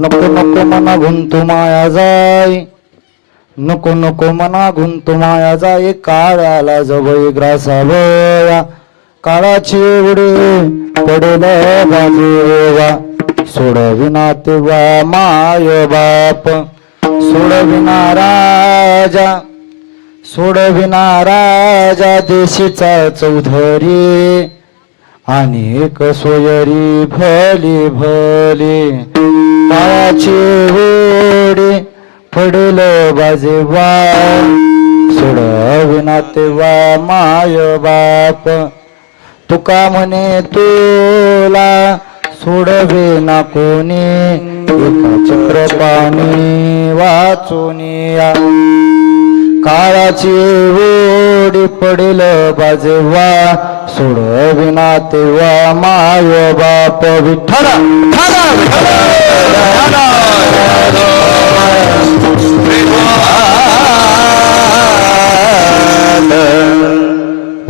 नको नको मना गुंतू माया जाय, नको नको मना गुंतू माया जाय, काळाला जवळ ग्रासावया, काळाची उडी पडेल बाजूवा, सोडविना तेव्हा माय बाप, सोडविना राजा, सोडविना राजा देशीचा चौधरी, आणि एक सोयरी भली भली, काळाची उडी पडेल बाजेवा, सोडविना तेव्हा माय बाप, तुका म्हणे तुला सोडविना कोणी, एका चक्रपाणी वाचुनिया, काळाची ओढी पडेल बाजेवा, सोडविना तेव्हा माय बाप, विठ्ठल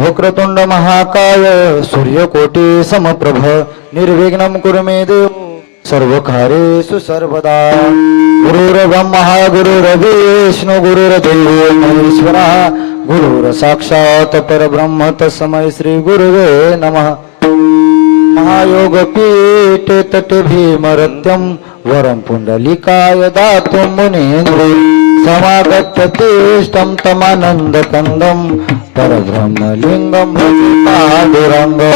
वक्रतुंड महाकाय सूर्यकोटी समप्रभ, निर्विघ्नं कुरु मे देव सर्व कार्येषु सर्वदा, गुरुर्ब्रह्मा गुरुर्विष्णु गुरुर्देवो महेश्वरा, गुरुर साक्षात परब्रह्म तस्मै श्री गुरुवे नमः, महायोग पीठे तटे भीमरत्यं, वरं पुंडलिकाय दातुं मुनीन्द्रे, समागत्य तिष्ठं तमानन्दकन्दं, परब्रह्मलिङ्गं पाण्डुरङ्गं,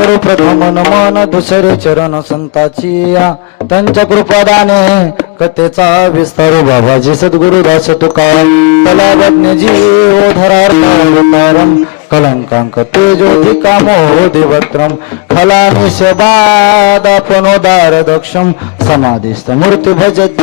गुरु प्रथम नमन दुसरे चरण संताची, त्यांच्या कृपादाने कथेचा विस्तार बाबाजी सद्गुरुदास तुका, कलावज्ञ जीवधरार्थावतारम, कलंकांक तेजोधिका मोदिवक्त्रम, फलानिशबादापनोदार दक्षम, समाधिस्थ मूर्ती भजत,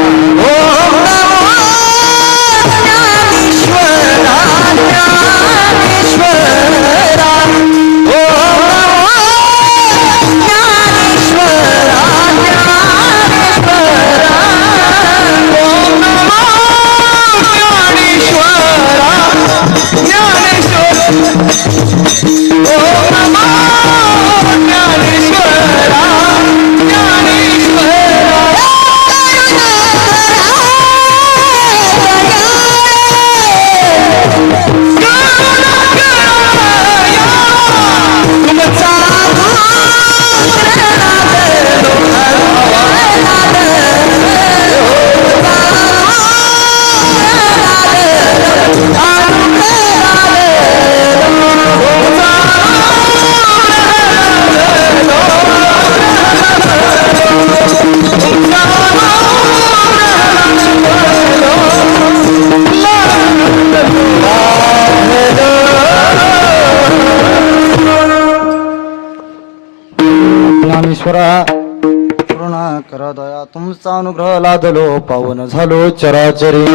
करुणा करा दया, तुमचा अनुग्रह लादलो पावन झालो चराचरी,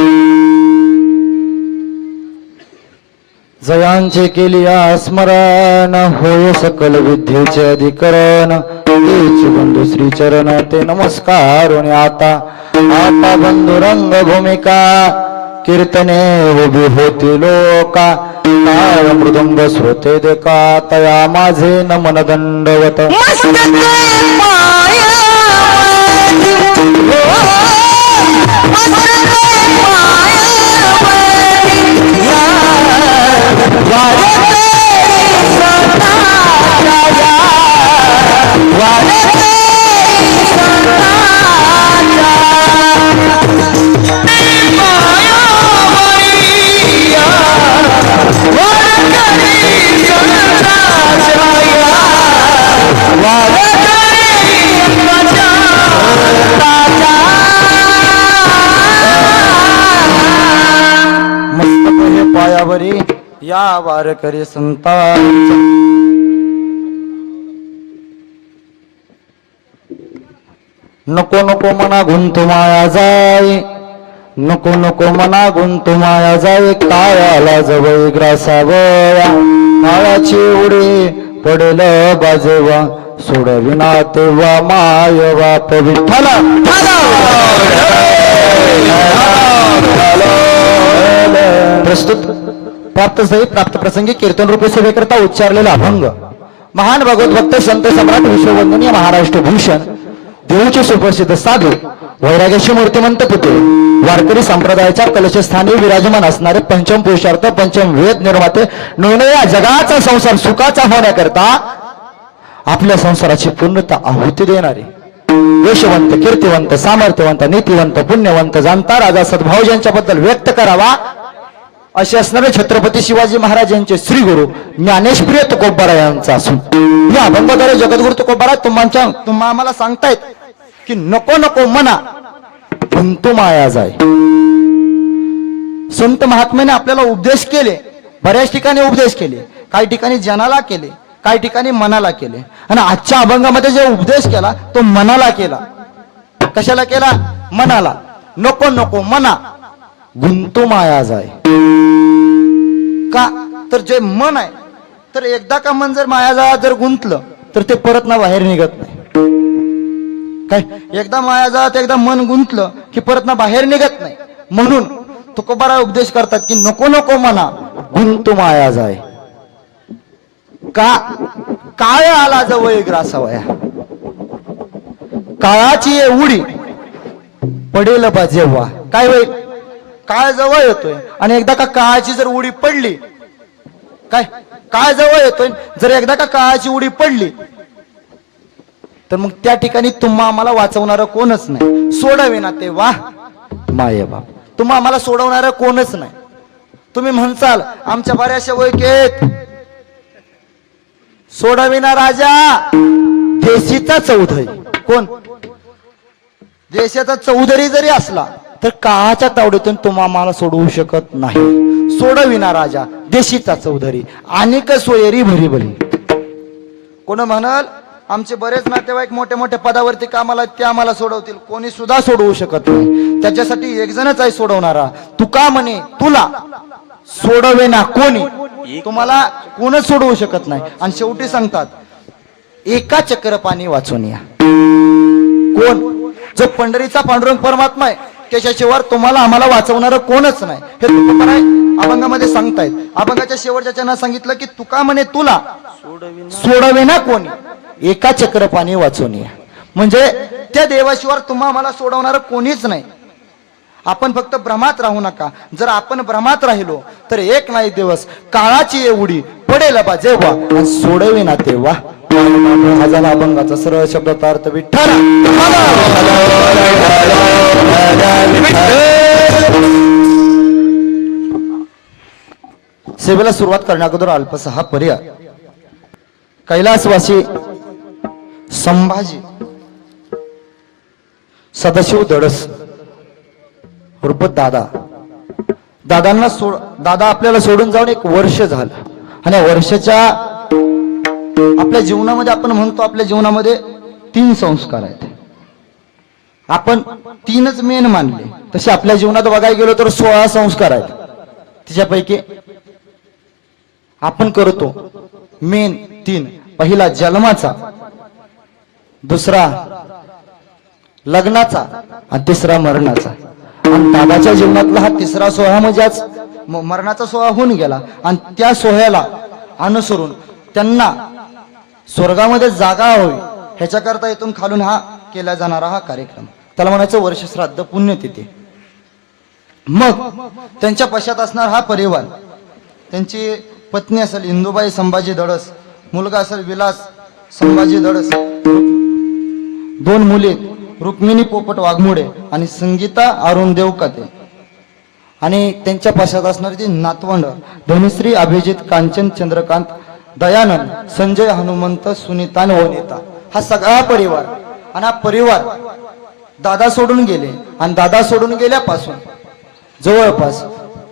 जयांचे केली स्मरण होय सकल विद्येचे अधिकरण तेच बंधू श्री चरण ते नमस्कार आता आता बंधू रंग भूमिका कीर्तने उभी होती लोका काय मृदंग श्रोते देका तया माझे नमन दंडवत पायावरी या वारकरी संता नको नको मना गुंतू माया जाय नको नको मना गुंतू माया जाय काळाला जवळ ग्रासावया काळाची उडी पडेल बाजेवा सोडविना तेव्हा माय बाप विठ्ठला प्रस्तुत प्राप्त सही प्राप्त प्रसंगी कीर्तन रूपे सेवेकरता उच्चारलेला अभंग महान भगवत भक्त संत सम्राट विश्ववंदनीय महाराष्ट्र भूषण देऊचे सुप्रसिद्ध साधू वैराग्याची मूर्तिमंत पुते वारकरी संप्रदायाच्या कलशस्थानी विराजमान असणारे पंचम पुरुषार्थ पंचम वेद निर्माते या जगाचा संसार सुखाचा होण्याकरता आपल्या संसाराची पूर्णता आहुती देणारे यशवंत कीर्तिवंत सामर्थ्यवंत नीतिवंत पुण्यवंत जाणता राजा सद्भाव ज्यांच्याबद्दल व्यक्त करावा असे असणारे छत्रपती शिवाजी महाराज यांचे श्री गुरु ज्ञानेश्वरी तुकोबाराय यांचा असून या अभंगाद्वारे जगद्गुरु तुकोबाराय तुम्हा आम्हाला सांगतायत की नको नको मना गुंतू माया जाय. संत महात्म्याने आपल्याला उपदेश केले, बऱ्याच ठिकाणी उपदेश केले, काही ठिकाणी जनाला केले, काही ठिकाणी मनाला केले. आणि आजच्या अभंगामध्ये जे उपदेश केला तो मनाला केला. कशाला केला? मनाला. नको नको मना गुंतू माया जाय. का तर जे मन आहे तर एकदा का मन जर माया जाळा जर गुंतलं तर ते परत ना बाहेर निघत नाही. काय एकदा माया जाळात एकदा मन गुंतलं की परत ना बाहेर निघत नाही. म्हणून तुकोबाराय उपदेश करतात की नको नको मना गुंतू माया जाय. का काळ आला जवळ ग्रासावया, काळाची उडी पडेल बा जेव्हा. काय होईल? काळ जवळ येतोय आणि एकदा का काळाची जर उडी पडली, काय काळ जवळ येतोय, जर एकदा का काळाची उडी पडली तर मग त्या ठिकाणी तुम्हा आम्हाला वाचवणारं कोणच नाही. सोडविना ते वा माये बाप, तुम्हा आम्हाला सोडवणारं कोणच नाही. तुम्ही म्हणसाल आमच्या बऱ्याचशा ओळखीत सोडविना राजा देशीचा चौधरी. कोण? देशाचा चौधरी जरी असला तर काळाच्या तावडीतून तुम्हा आम्हाला सोडवू शकत नाही. सोडविना राजा देशीचा चौधरी अनेक सोयरी भरी भरी. कोण म्हणाल आमचे बरेच नातेवाईक मोठे मोठे पदावरती कामाला, ते आम्हाला सोडवतील. कोणी सुद्धा सोडवू शकत नाही. त्याच्यासाठी एक जणच आहे सोडवणारा. तुका म्हणे तुला सोडवेना कोणी, तुम्हाला कोणच सोडवू शकत नाही. आणि शेवटी सांगतात एका चक्र पाणी वाचून या. कोण? जो पंढरीचा पांडुरंग परमात्मा आहे त्याच्याशिवाय तुम्हाला आम्हाला वाचवणारं कोणच नाही. हे तुकोबाराय अभंगामध्ये सांगतायत. अभंगाच्या शेवटच्या चरणात सांगितलं की तुका म्हणे तुला सोडवेना कोणी, एका चक्र पाणी वाचून या. म्हणजे त्या देवाशिवाय तुम्हा आम्हाला सोडवणारं कोणीच नाही. आपण फक्त भ्रमात राहू नका. जर आपण भ्रमात राहिलो तर एक नाही दिवस काळाची एवढी पडेल बा जेव्हा आणि सोडविना तेव्हा. हजार अभंगाचा सरळ शब्दाचा अर्थ विठ्ठल. सेवेला सुरुवात करण्याअगोदर अल्पसा हा पर्याय. कैलासवासी संभाजी सदाशिव दडस उर्फ दादा. दादा आपल्याला सोडून जाऊन एक वर्ष झालं. आणि वर्षाच्या आपल्या जीवनामध्ये आपण म्हणतो आपल्या जीवनामध्ये 3 संस्कार आहेत. आपण 3च मेन मानले. तसे आपल्या जीवनात बघायला गेलो तर 16 संस्कार आहेत. त्याच्यापैकी आपण करतो मेन 3. पहिला जन्माचा, दुसरा लग्नाचा आणि तिसरा मरणाचा. आणि दादाच्या जीवनातला हा तिसरा सोहळा म्हणजे आज मरणाचा सोहळा होऊन गेला. आणि त्या सोहळ्याला अनुसरून त्यांना स्वर्गामध्ये जागा हवी ह्याच्याकरता इथून खालून हा केला जाणारा हा कार्यक्रम, त्याला म्हणायचं वर्ष श्राद्ध पुण्यतिथी. मग त्यांच्या पश्चात असणार हा परिवार. त्यांची पत्नी असेल इंदुबाई संभाजी धडस, मुलगा असेल विलास संभाजी धडस, 2 मुली रुक्मिणी पोपट वाघमोडे आणि संगीता अरुण देवकते. आणि त्यांच्या पश्चात असणारी ती नातवंड धनुश्री अभिजित कांचन चंद्रकांत दयानंद संजय हनुमंत सुनीता आणि वनिता. हा सगळा परिवार. आणि हा परिवार दादा सोडून गेले. आणि दादा सोडून गेल्यापासून जवळपास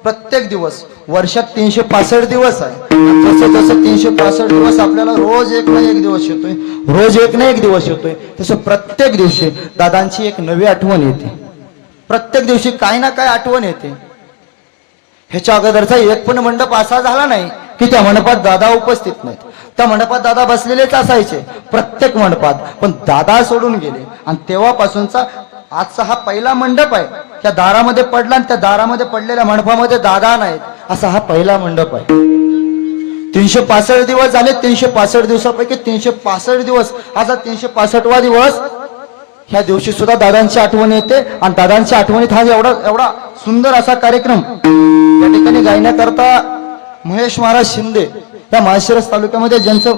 प्रत्येक दिवस वर्षात 365 दिवस आहे. जसं जसं 365 दिवस आपल्याला रोज एक ना एक दिवस येतोय, रोज एक ना एक दिवस येतोय, तसं प्रत्येक दिवशी दादांची एक नवी आठवण येते. प्रत्येक दिवशी काही ना काही आठवण येते. ह्याच्या अगोदरचा एक पण मंडप असा झाला नाही की त्या मंडपात दादा उपस्थित नाहीत. त्या मंडपात दादा बसलेलेच असायचे प्रत्येक मंडपात. पण दादा सोडून गेले आणि तेव्हापासूनचा आजचा हा पहिला मंडप आहे. त्या दारामध्ये पडला आणि त्या दारामध्ये पडलेल्या मंडपामध्ये दादा नाहीत, असा हा पहिला मंडप आहे. 365 दिवस झाले. 365 दिवसापैकी 365 दिवस, आज 365वा दिवस. ह्या दिवशी सुद्धा दादांची आठवण येते. आणि दादांच्या आठवणीत हा एवढा सुंदर असा कार्यक्रम या ठिकाणी गायण्याकरता महेश महाराज शिंदे या माळशिरस तालुक्यामध्ये ज्यांचं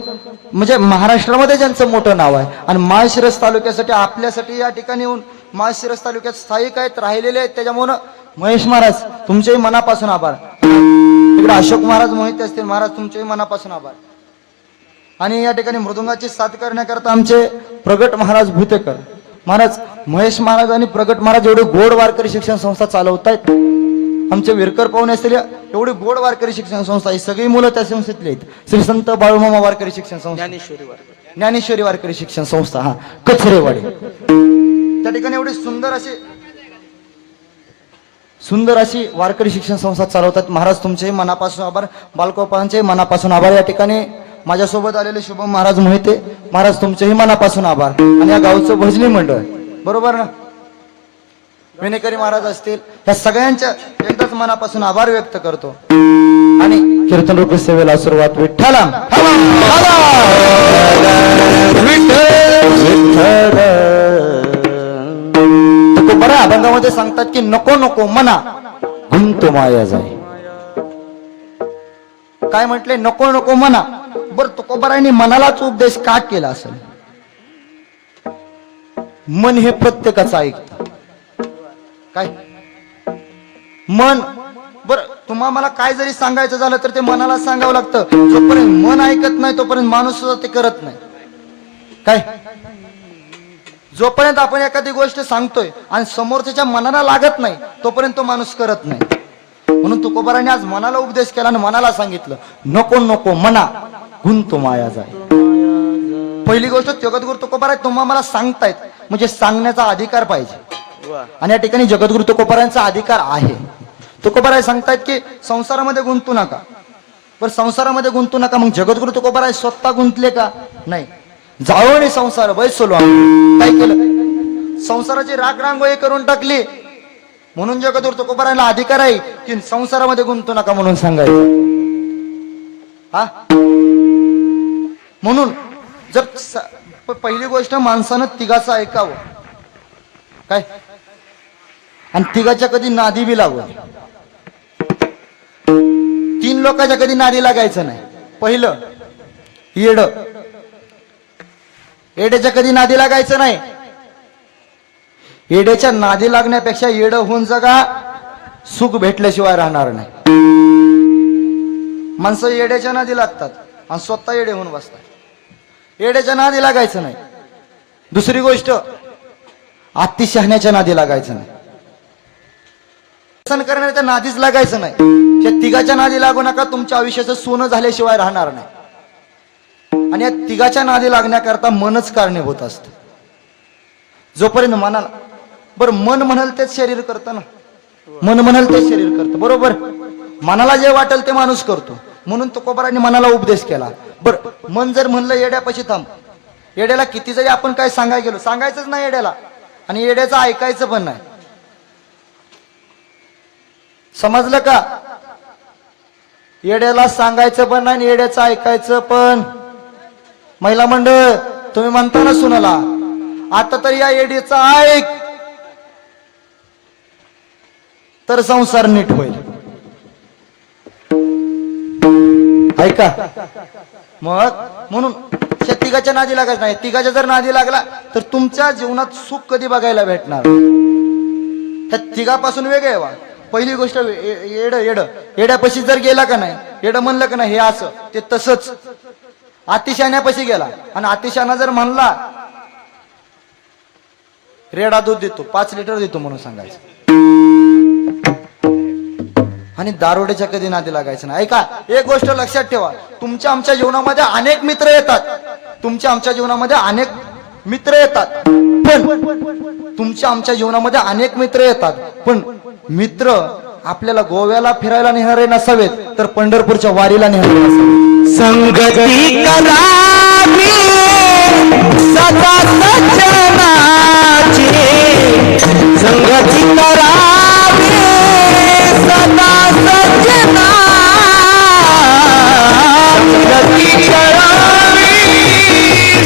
म्हणजे महाराष्ट्रामध्ये ज्यांचं मोठं नाव आहे आणि माळशिरस तालुक्यासाठी आपल्यासाठी या ठिकाणी येऊन माळशिरस तालुक्यात स्थायिक आहेत, राहिलेले आहेत. त्याच्यामुळे महेश महाराज तुमचेही मनापासून आभार. तिकडे अशोक महाराज मोहिते असतील, महाराज तुमचेही मनापासून आभार. आणि या ठिकाणी मृदुंगाची साथ करण्याकरता आमचे प्रगट महाराज भूतेकर महाराज, महेश महाराज आणि प्रगट महाराज एवढे गोड वारकरी शिक्षण संस्था चालवतायत. आमचे विरकर पाहुणे असलेल्या एवढी गोड वारकरी शिक्षण संस्था, ही सगळी मुलं त्या संस्थेतली आहेत. श्री संत बाळूमामा वारकरी शिक्षण संस्था, ज्ञानेश्वरी वारकरी शिक्षण संस्था, हा कचरेवाडी. त्या ठिकाणी एवढी सुंदर अशी वारकरी शिक्षण संस्था चालवतात. महाराज तुमचेही मनापासून आभार. बालगोपाळांचेही मनापासून आभार. या ठिकाणी माझ्यासोबत आलेले शुभम महाराज मोहिते महाराज तुमचेही मनापासून आभार. आणि या गावचं भजनी मंडळ बरोबर ना, विनेकरी महाराज असतील, या सगळ्यांच्या एकदाच मनापासून आभार व्यक्त करतो. आणि कीर्तन रूपी सेवेला सुरुवात. विठ्ठला बऱ्या अभंगामध्ये सांगतात की नको नको मना गुंतो माया जाय. काय म्हटले? नको नको मना. बर तुकोबारायांनी मनालाच उपदेश का केला असेल? मन हे प्रत्येकाचं ऐकतं. काय मन? बर तुम्हाला मला काय जरी सांगायचं झालं तर ते मनाला सांगावं लागतं. जोपर्यंत मन ऐकत नाही तोपर्यंत माणूस सुद्धा ते करत नाही. काय जोपर्यंत आपण एखादी गोष्ट सांगतोय आणि समोरच्याच्या मनाला लागत नाही तोपर्यंत तो माणूस करत नाही. म्हणून तुकोबाराने आज मनाला उपदेश केला आणि मनाला सांगितलं नको नको मना गुंतो माया जाय. पहिली गोष्ट जगद्गुरु तुकोबाराय तुम्हाला मला सांगतायत म्हणजे सांगण्याचा अधिकार पाहिजे. आणि या ठिकाणी जगद्गुरु तुकोबारायांचा अधिकार आहे. तुकोबाराय सांगतायत की संसारामध्ये गुंतू नका. पण संसारामध्ये गुंतू नका, मग जगद्गुरु तुकोबाराय स्वतः गुंतले का? नाही. जावणी संसार बैसलो. काय केलं? संसाराची राख रांगोळी करून टाकली. म्हणून जगद्गुरु तुकोबारायला अधिकार आहे की संसारामध्ये गुंतू नका म्हणून सांगायचं. हा म्हणून जर पहिली गोष्ट माणसानं तिघाचं ऐकावं. काय? आणि तिघाच्या कधी नादी बी लागू. 3 लोकांच्या कधी नादी लागायचं नाही. पहिलं येड, येड्याच्या कधी नादी लागायचं नाही. येड्याच्या नादी लागण्यापेक्षा येड होऊन जगा, सुख भेटल्याशिवाय राहणार नाही. माणसं येड्याच्या नादी लागतात आणि स्वतः येडे होऊन बसतात. येड्याच्या नादी लागायचं नाही. दुसरी गोष्ट अतिशहाण्याच्या नादी लागायचं नाही. व्यसन करण्याच्या नादीच लागायचं नाही. या तिघाच्या नादी लागू नका, तुमच्या आयुष्याचं सोनं झाल्याशिवाय राहणार नाही. आणि या तिघाच्या नादी लागण्याकरता मनच कारणीभूत असतं. जोपर्यंत मनाला बरं मन म्हणाल तेच शरीर करतं ना. मन म्हणाल तेच शरीर करतं बरोबर. मनाला जे वाटेल ते माणूस करतो. म्हणून तुकोबारांनी मनाला उपदेश केला. बर, मन जर म्हणलं येड्यापाशी थांब, येड्याला किती जरी आपण काय सांगायला गेलो, सांगायचंच नाही येड्याला, आणि येड्याचं ऐकायचं पण नाही. समजलं का? येड्याला सांगायचं पण नाही, येड्याचं ऐकायचं पण. महिला मंडळ, तुम्ही म्हणता ना सुनाला, आता तर या येडीचं ऐक, तर संसार नीट होईल. ऐका मग, म्हणून तिघाच्या नादी लागायचं नाही. तिघाच्या जर नादी लागला तर तुमच्या जीवनात सुख कधी बघायला भेटणार? त्या तिघापासून वेगळे व्हा. पहिली गोष्ट, येड्यापाशी जर गेला का नाही, येडं म्हणलं का नाही हे असं ते तसंच. अतिशहाण्यापाशी गेला आणि अतिशहाणा जर म्हणला रेडा दूध देतो, 5 लिटर देतो म्हणून सांगायचं. आणि दारोड्याच्या कधी नादी लागायचं नाही. ऐका, एक गोष्ट लक्षात ठेवा, तुमच्या आमच्या जीवनामध्ये अनेक मित्र येतात, तुमच्या आमच्या जीवनामध्ये अनेक मित्र येतात, पण तुमच्या आमच्या जीवनामध्ये अनेक मित्र येतात, पण मित्र आपल्याला गोव्याला फिरायला नेणारे नसावेत, तर पंढरपूरच्या वारीला नेणारे नसावेत. संगती करावी सदा सज्जनाची, संगती करावी सदा सज्जना, संगती करावी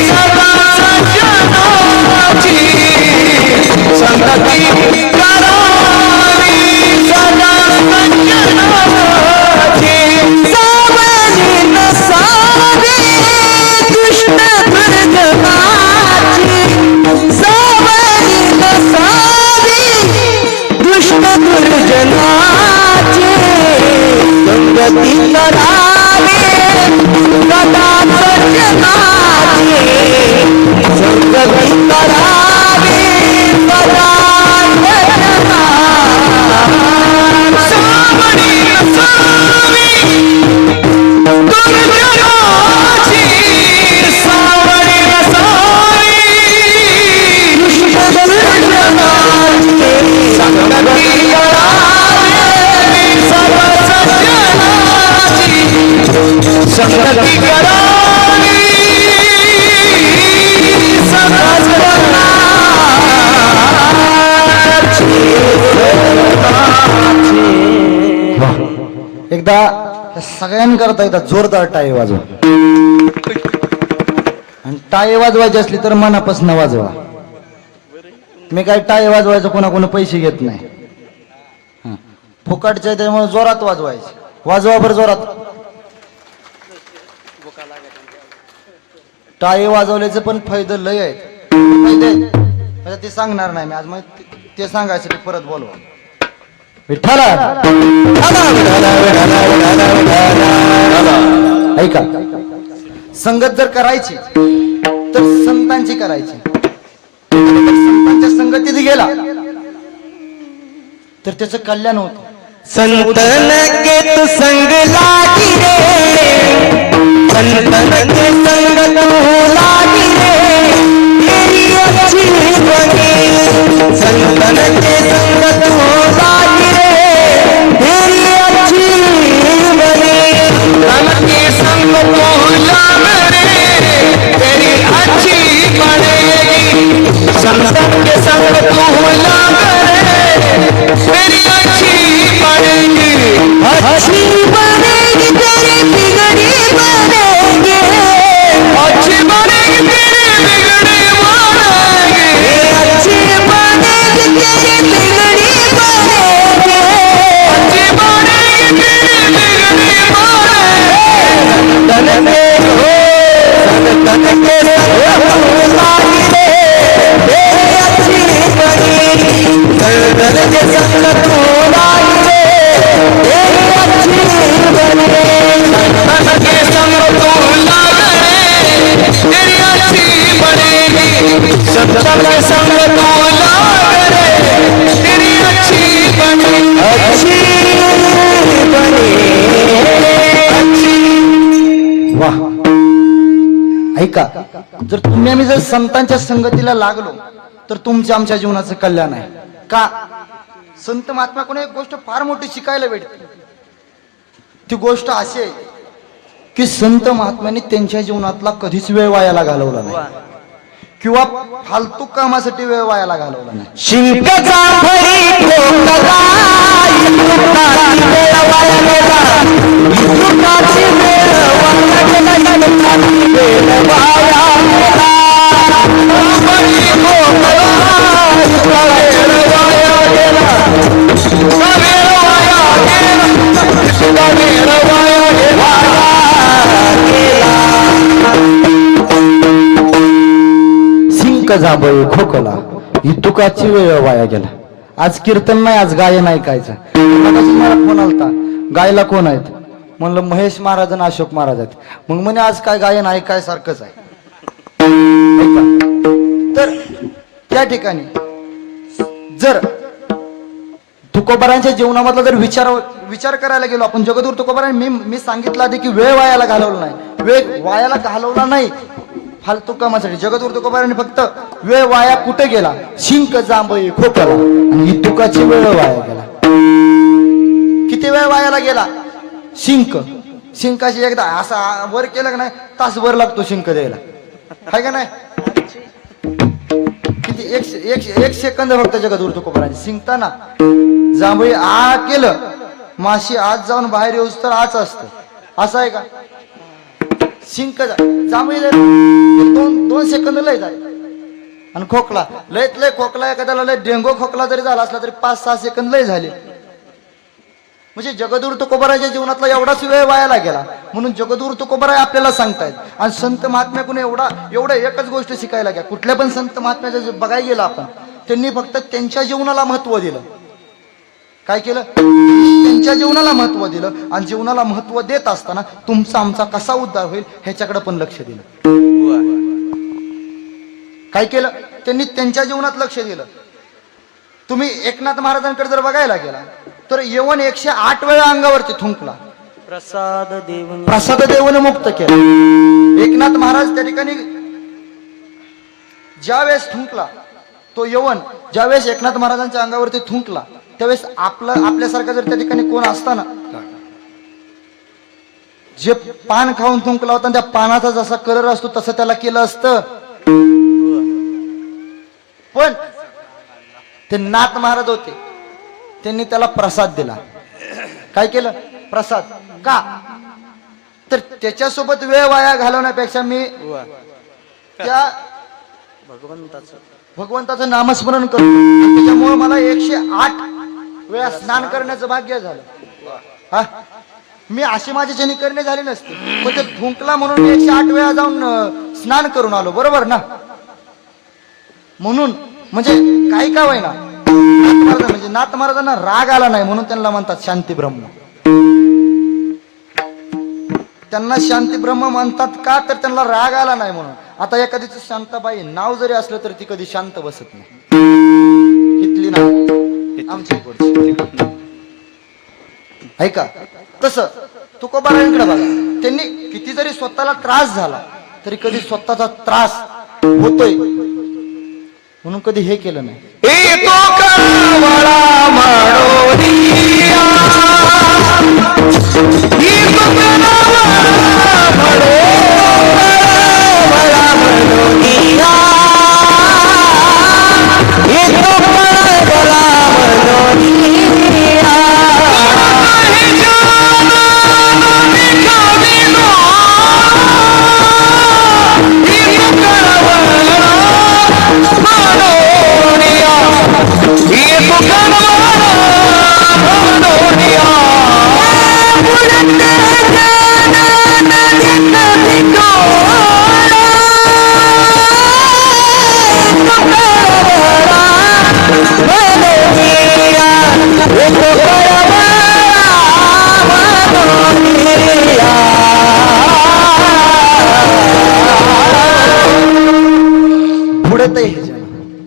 सदा सज्जनाची, संगती करावी सदा सज्जनाची. सावली नसावी दुष्ट दुर्जनाची, सावली नसावी दुष्ट दुर्जनाची, संगती करावी सदा सज्जनाची, संगती करावी सदा सज्जना. सावली नसावी दुर्जनाची, सावली नसावी दुष्ट दुर्जनाची, संगती करावी सदा सज्जनाची, संगती करावी सदा सज्जनाची. एकदा सगळ्यांकरता एकदा जोरदार टाळी वाजवा, आणि टाळी वाजवायची असली तर मनापासून वाजवा. मी काय टाळी वाजवायचं कोणा पैसे घेत नाही, फुकटचे, त्यामुळे जोरात वाजवायचे. वाजवा बरं जोरात. टाळी वाजवल्याचे पण फायदे लय आहेत. फायदे म्हणजे ते सांगणार नाही मी आज, मग ते सांगायसाठी परत बोलवा. विठ्ठला ऐका, संगत जर करायची तर संतांची करायची. संतांच्या संगतीत गेला तर त्याचं कल्याण होतं. संतन के तू संग लागी रे, संतन के संग तू लागी रे, तेरी अच्छी बनी. संतन के संग तू लागी रे, तेरी अच्छी बनी. संतन के संग तू लागी रे, तेरी अच्छी बनेगी. संतन के संग तू लागी रे, तेरी अच्छी बनेगी. अच्छी बनेगी तेरी बिगड़ी बनेगी, अच्छी बनेगी तेरी बिगड़ी बनेगी, अच्छी बनेगी तेरी बिगड़ी बनेगी, अच्छी बनेगी तेरी बिगड़ी बनेगी. तन में हो तन के लागी रे, तेरी अच्छी बनेगी. तन के संग तू लागी रे, तेरी अच्छी बनेगी. तन के संग तू लागी रे, तेरी अच्छी बनेगी. संतन के संग तू लागी रे, तेरी अच्छी बनेगी. अच्छी बनेगी, अच्छी. वाह, ऐका, जर तुम्ही आम्ही जर संतांच्या संगतीला लागलो तर तुमच्या आमच्या जीवनाचं कल्याण आहे. का? संत महात्म्याकडून एक गोष्ट फार मोठी शिकायला भेटते. ती गोष्ट अशी आहे की संत महात्म्यांनी त्यांच्या जीवनातला कधीच वेळ वायाला घालवला नाही किंवा फालतू कामासाठी वेळ वायाला घालवला नाही. शिंकचा फळी ठोकला, इतुकाची वेळ वाया गेला, इतुकाची वेळ वाया गेला, इतुकाची वेळ वाया गेला. फळी ठोकला, इतका वेळ वाया गेला, इतका वेळ वाया गेला, इतका वेळ वाया गेला. सिंक जांभळी खोकला इतुकाची वेळ वाया गेला. आज कीर्तन नाही, आज गायन ऐकायचं. मगाशी मला फोन आलता, गायला कोण आहेत? म्हणलं महेश महाराज आणि अशोक महाराज आहेत. मग म्हणे आज काय गायन ऐकाय सारखंच आहे. ऐका. तर त्या ठिकाणी जर तुकोबारांच्या जीवनामधला जर विचार करायला गेलो आपण, जगद्गुरु तुकोबारांनी मी सांगितलं आधी की वेळ वायाला घालवला नाही, वेळ वायाला घालवला नाही फालतू कामासाठी. जगद्गुरु तुकोबारांनी फक्त वेळ वाया कुठे गेला? शिंक जांभळी खोकला आणि इतुकाची वेळ वाया गेला. किती वेळ वायाला गेला? शिंकाची एकदा असा वर केलं का नाही, तासभर लागतो शिंक द्यायला, आहे का नाही? किती एक सेकंद फक्त जगद्गुरु तुकोबारांनी शिंकताना जांभळी आ केलं, माशी आज जाऊन बाहेर येऊस तर आच असतं, असं आहे का? शिंक जांभळी दोन सेकंद लय झाले. आणि खोकला लयत लय खोकला, एखाद्याला लय डेंगू खोकला जरी झाला असला तरी 5-6 सेकंद लय झाले. म्हणजे जगद्गुरु तुकोबाराच्या जीवनातला एवढाच वेळ वायाला गेला. म्हणून जगद्गुरु तुकोबाराय आपल्याला सांगतायत. आणि संत महात्म्याकडून एवढं एकच गोष्ट शिकायला घ्या. कुठल्या पण संत महात्म्याचं बघायला गेलं आपण, त्यांनी फक्त त्यांच्या जीवनाला महत्व दिलं. काय केलं? त्यांच्या जीवनाला महत्व दिलं. आणि जीवनाला महत्व देत असताना तुमचा आमचा कसा उद्धार होईल ह्याच्याकडे पण लक्ष दिलं. काय केलं? त्यांनी त्यांच्या जीवनात लक्ष दिलं. तुम्ही एकनाथ महाराजांकडे जर बघायला गेला तर यवन 108 वेळा अंगावरती थुंकला, प्रसाद देऊन मुक्त केला. एकनाथ महाराज त्या ठिकाणी ज्यावेळेस थुंकला तो यवन, ज्यावेळेस एकनाथ महाराजांच्या अंगावरती थुंकला त्यावेळेस आपल्यासारखा जर त्या ठिकाणी कोण असताना जे पान खाऊन थुंकला होता त्या पानाचा जसा कलर असतो तसं त्याला केलं असतं. पण ते नाथ महाराज होते, त्यांनी त्याला प्रसाद दिला. काय केलं? प्रसाद. का? तर त्याच्यासोबत वेळ वाया घालवण्यापेक्षा मी त्या भगवंताचं नामस्मरण करतो. त्याच्यामुळे मला 108 वेळा स्नान करण्याचं भाग्य झालं. हा, मी अशी माझी जनी करणे झाली नसते, पण ते थुंकला म्हणून मी 108 वेळा जाऊन स्नान करून आलो. बरोबर ना? म्हणून म्हणजे काही का होईना म्हणजे नाथ महाराजांना राग आला नाही म्हणून त्यांना म्हणतात शांती ब्रह्म. त्यांना शांती ब्रह्म म्हणतात का? तर त्यांना राग आला नाही म्हणून. आता एखादीच शांताबाई नाव जरी असलं तरी ती कधी शांत बसत नाही. इथली ना आमची ऐका. तसं तुकोबारांकडे बघा, त्यांनी किती जरी स्वतःला त्रास झाला तरी कधी स्वतःचा त्रास होतोय म्हणून कधी हे केलं नाही.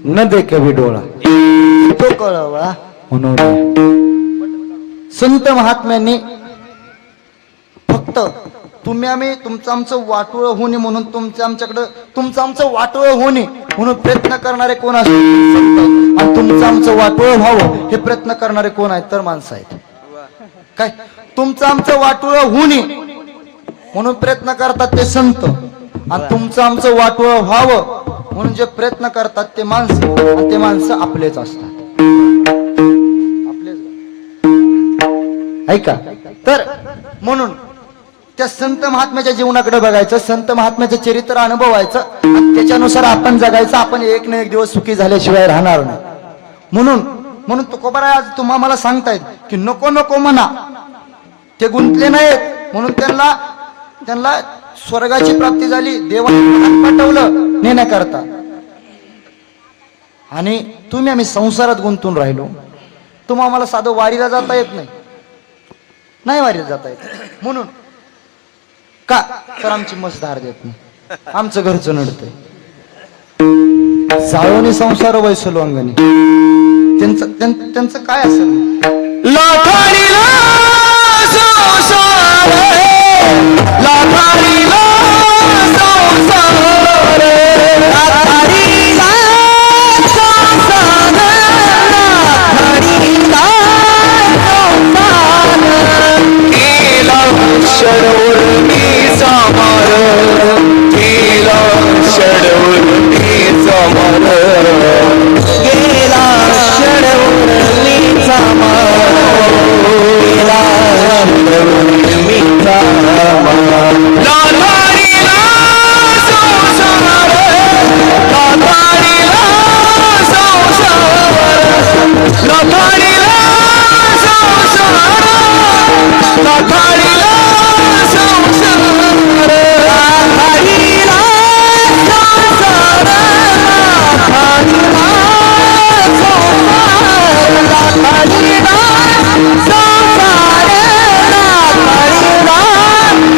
न दे कवी डोळा तो कळवा म्हणून संत महात्म्यांनी फक्त तुम्ही आम्ही तुमचं आमचं वाटोळ होणे म्हणून तुमचं आमचं वाटोळ होणे म्हणून प्रयत्न करणारे कोण असतात आणि तुमचं आमचं वाटोळ व्हावं हे प्रयत्न करणारे कोण आहेत? तर माणसं आहेत. काय तुमचं आमचं वाटोळ होणे म्हणून प्रयत्न करतात ते संत, आणि तुमचं आमचं वाटोळं व्हावं म्हणून जे प्रयत्न करतात ते माणसं, आणि ते माणसं आपलेच असतात. आपलेच ऐका. तर म्हणून त्या संत महात्म्याच्या जीवनाकडे बघायचं, संत महात्म्याचं चरित्र अनुभवायचं, आणि त्याच्यानुसार आपण जगायचं. आपण एक ना एक दिवस सुखी झाल्याशिवाय राहणार नाही. म्हणून तुकोबाराय आज तुम्हा मला सांगतायत की नको नको म्हणा, ते गुंतले नाहीत म्हणून त्यांना स्वर्गाची प्राप्ती झाली, देवाने पाठवलं नेण्याकरता. आणि तुम्ही आम्ही संसारात गुंतून राहिलो. तुम्हाला मला साधं वारीला जाता येत नाही वारीला जाता येत. म्हणून का तर आमची मस्त धार देत नाही, आमचं घरचं नडतंय. जाळोनी संसार वैसलो अंगणी, त्यांचं काय असेल. लाखारीला संसार, लाखारीला संसार, लाखारीला संसार, लाखारीला संसार. केला षडवर मी समार, केला षडवर मी समार, गेला षडवर मी समार, गेला षडवर मी समार. लाखारीला संसार, लाखारीला संसार, लाखारीला संसार, लाखारीला संसार, लाखारीला संसार, लाखारीला संसार, लाखारीला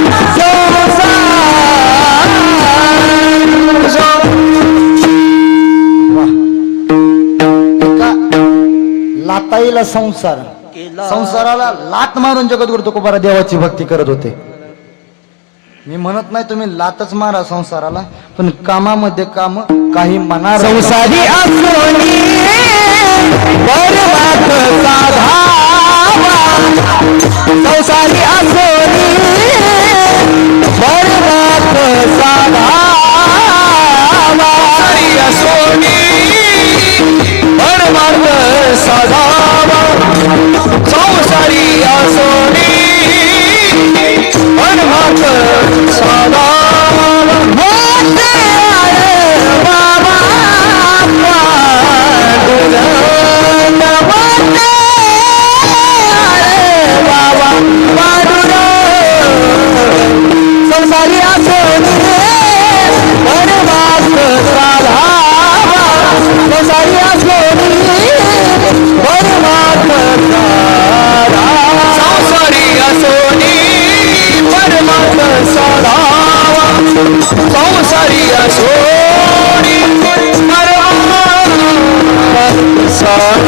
संसार, लाखारीला संसार. एका लाताईला संसाराला लात मारून जगद्गुरु तुकोबारा देवाची भक्ती करत होते. मी म्हणत नाही तुम्ही लातच मारा संसाराला, पण कामामध्ये काम काही मनार संसारी असोनी बरबाद साधावा, संसारी असोनी बरबाद साधावा, संसारी असोनी बरबाद साधावा, संसारी असोनी बरबाद साधावा. मोठे आहे बाबा पांडुरंग, मोठे आहे बाबा पांडुरंग, संसारी असोनी बरबाद साधावा, संसारी असोनी बरबाद साधावा, संसारी असोनी बरबाद साधावा, संसारी असोनी बरबाद साधावा.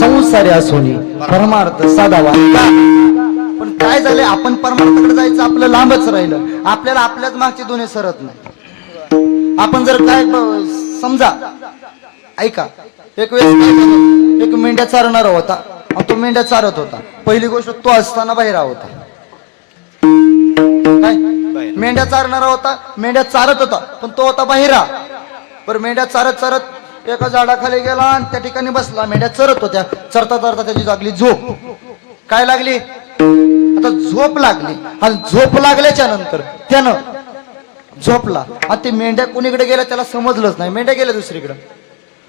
संसारी असोनी परमार्थ साधावा. पण काय झालंय, आपण परमार्थाकडे जायचं आपलं लांबच राहिलं. आपल्याला आपल्याच मागची दोन्ही सरत नाही. आपण जर काय समजा, ऐका, एक वेळेस काय झालं, एक मेंढ्या चारणारा होता, आणि तो मेंढ्या चारत होता. पहिली गोष्ट तो असताना बाहेर होता. काय मेंढ्या चारणारा होता, मेंढ्या चारत होता, पण तो होता बाहेरा. पर मेंढ्या चारत चारत एका झाडाखाली गेला आणि त्या ठिकाणी बसला. मेंढ्या चरत होत्या, चरता चरता त्याची लागली झोप. काय लागली, आता झोप लागली. आणि झोप लागल्याच्या नंतर त्यानं झोपला, आणि ते मेंढ्या कोणीकडे गेल्या त्याला समजलंच नाही. मेंढ्या गेल्या दुसरीकडे.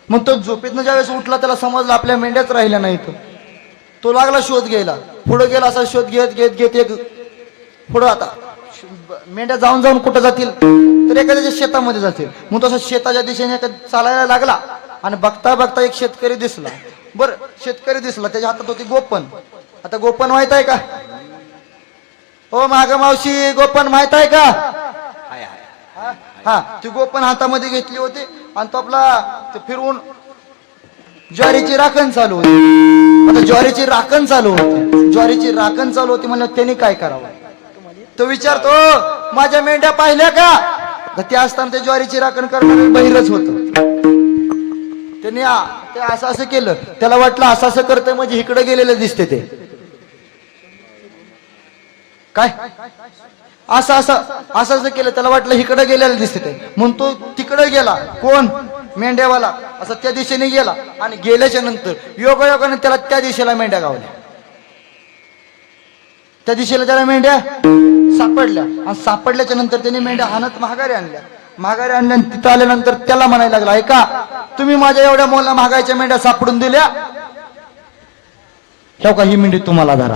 मग तो झोपेतनं ज्यावेळेस उठला त्याला समजलं आपल्या मेंढ्याच राहिल्या नाही. तो लागला शोध घ्यायला, पुढे गेला. असा शोध घेत घेत घेत एक पुढं, आता मेंढ्या जाऊन जाऊन कुठं जातील, तर एखाद्याच्या शेतामध्ये जातील. मग तसा शेताच्या दिशेने चालायला लागला, आणि बघता बघता एक शेतकरी दिसला. बर शेतकरी दिसला, त्याच्या हातात होती गोपन. आता गोपन माहित आहे का, ओ माग मावशी, गोपन माहित आहे का. हा, ती गोपन हातामध्ये घेतली होती, आणि तो आपला ते फिरवून ज्वारीची राखण चालू होती. आता ज्वारीची राखण चालू होती, ज्वारीची राखण चालू होती म्हणलं त्यांनी काय करावं. तो विचारतो, माझ्या मेंढ्या पाहिल्या का. ते असताना ते ज्वारीची राखण करणारे बहिरच होत. त्यांनी ते असं असं केलं, त्याला वाटलं असं असं करतंय म्हणजे इकडे गेलेलं दिसते ते. काय असं असं असं असं केलं, त्याला वाटलं इकडे गेलेलं दिसत आहे म्हणून तो तिकडे गेला. कोण? मेंढ्यावाला. असं त्या दिशेने गेला आणि गेल्याच्या नंतर योगायोगाने त्याला त्या दिशेला मेंढ्या गावल्या. त्या दिशेला त्याला मेंढ्या सापडल्या आणि सापडल्याच्या नंतर त्याने मेंढ्या हाणत महागारी आणल्या. महागारी आणल्या आणि तिथं आल्यानंतर त्याला म्हणायला लागला, ऐका, तुम्ही माझ्या एवढ्या मोला महागाईच्या मेंढ्या सापडून दिल्या, ठेव का ही मेंढी तुम्हाला धरा.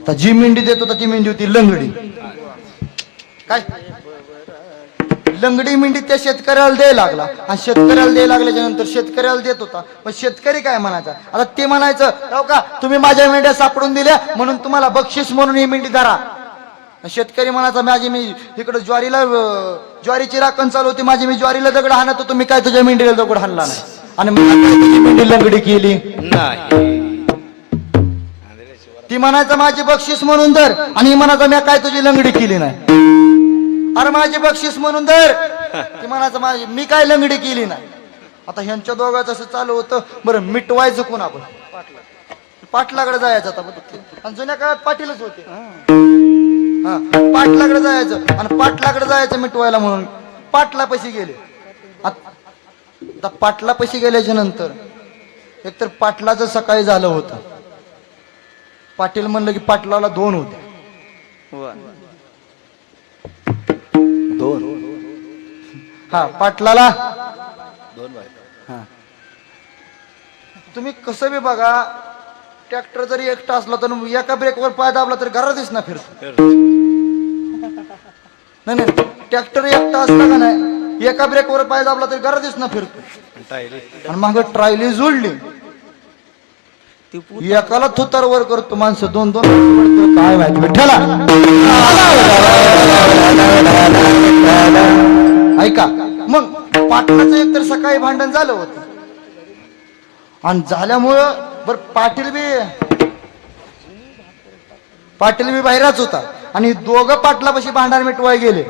आता जी मेंढी देत होता ती मेंढी होती लंगडी. काय? लंगडी मेंढी त्या शेतकऱ्याला द्यायला लागला आणि शेतकऱ्याला द्यायला लागल्याच्या नंतर शेतकऱ्याला देत होता. पण शेतकरी काय म्हणायचा? आता ते म्हणायचं, हो का, तुम्ही माझ्या मेंढ्या सापडून दिल्या म्हणून तुम्हाला बक्षीस म्हणून ही मेंढी धरा. शेतकरी म्हणायचा, मी इकडे ज्वारीची राखण चालू होती माझी, मी ज्वारीला दगड हाणत होतो, तुम्ही काय तुझ्या मेंढीला दगड हाणला नाही आणि तुझी मेंढी लंगडी केली नाही. ती म्हणायचं माझी बक्षीस म्हणून धर आणि ही म्हणायचं मी काय तुझी लंगडी केली नाही. अरे माझी बक्षीस म्हणून धर. ती म्हणायचं मी काय लंगडी केली नाही. आता ह्यांच्या दोघांचं असं चालू होतं. बरं मिटवायचं कोण? आपण पाटलाकडे जायचं. आता आणि जुन्या काळात पाटीलच होते. हा, पाटलाकडे जायचं आणि पाटलाकडे जायचं मिटवायला म्हणून पाटलापाशी गेले. आता पाटलापाशी गेल्याच्या नंतर एकतर पाटलाचं सकाळी झालं होतं. पाटील म्हणलं की पाटलाला 2 होते. 2. हा, पाटलाला 2. हा, तुम्ही कसं बी बघा, ट्रॅक्टर जरी एकटा असला तर एका ब्रेकवर पाय दाबला तर घरातच ना फिरतो. नाही, ट्रॅक्टर एकटा असला का नाही, एका ब्रेकवर पाय दाबला तर घरातच ना फिरतो. आणि मग ट्रायली जोडली, एकाला थुतार वर करतो माणसं, 2-2 काय माहिती विठ्ठला. ऐका, मग पाटलाचं एकतर सकाळी भांडण झालं होतं आणि झाल्यामुळं बर पाटील बी बाहेरच होता आणि दोघं पाटलापाशी भांडण मिटवाय गेले.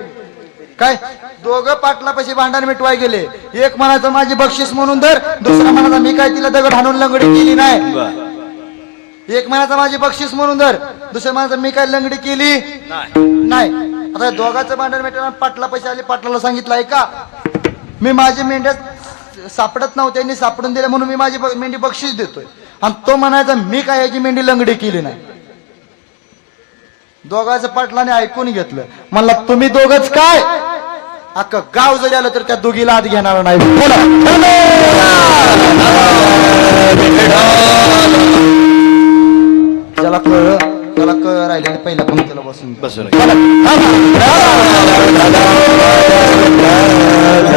काय? दोघं पाटलापाशी भांडण मिटवाय गेले. एक म्हणायचं माझी बक्षीस म्हणून धर, दुसरा म्हणायचा मी काय तिला दगड हाणून लंगडी केली नाही. एक म्हणायचं माझी बक्षीस म्हणून धर, दुसऱ्या म्हणायचं मी काय लंगडी केली नाही. आता दोघांचं भांडण मिटवून पाटलापाशी आले. पाटलाला सांगितलं, ऐका, मी माझी मेंढ्या सापडत नव्हते, त्यांनी सापडून दिल्या म्हणून मी माझी मेंढी बक्षीस देतोय. आणि तो म्हणायचा मी काय याची मेंढी लंगडी केली नाही. दोघांचं पाटलाने ऐकून घेतलं. म्हणला तुम्ही दोघच काय, अख्खं गाव जरी आलं तर त्या दोघीला आत घेणार नाही. ज्याला कळ त्याला कळ राहिले पहिल्या पंक्तीला बसून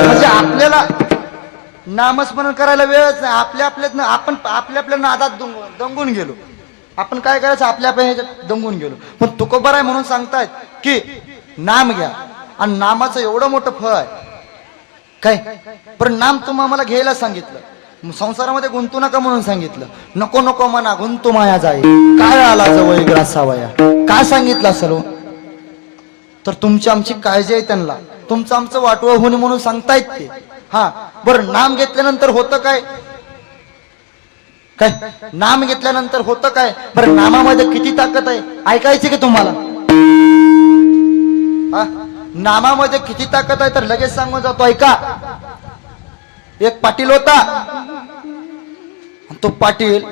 म्हणजे आपल्याला नामस्मरण करायला वेळच नाही. आपण आपल्या नादात दंगून गेलो. आपण काय करायचं, आपल्या ह्याच्यात दंगून गेलो. पण तुकोबार आहे म्हणून सांगतायत की नाम घ्या आणि नामाचं एवढं मोठं फळ आहे. काय? पण नाम तुम्ही आम्हाला घ्यायला सांगितलं, संसारामध्ये गुंतू नका म्हणून सांगितलं. नको नको म्हणा गुंतू माया जाई, काय आला जवळ ग्रासावया. काय सांगितलं असेल तर तुमची आमची काळजी आहे त्यांना, तुमचं आमचं वाटवं होणे म्हणून सांगतायत ते. हा, बरं नाम घेतल्यानंतर होतं काय? काय नाम घेतल्यानंतर होतं काय? बरं नामामध्ये किती ताकद आहे ऐकायची की तुम्हाला? हा, नामामध्ये किती ताकद आहे तर लगेच सांगून जातो, ऐका. एक पाटील होता. तो पाटील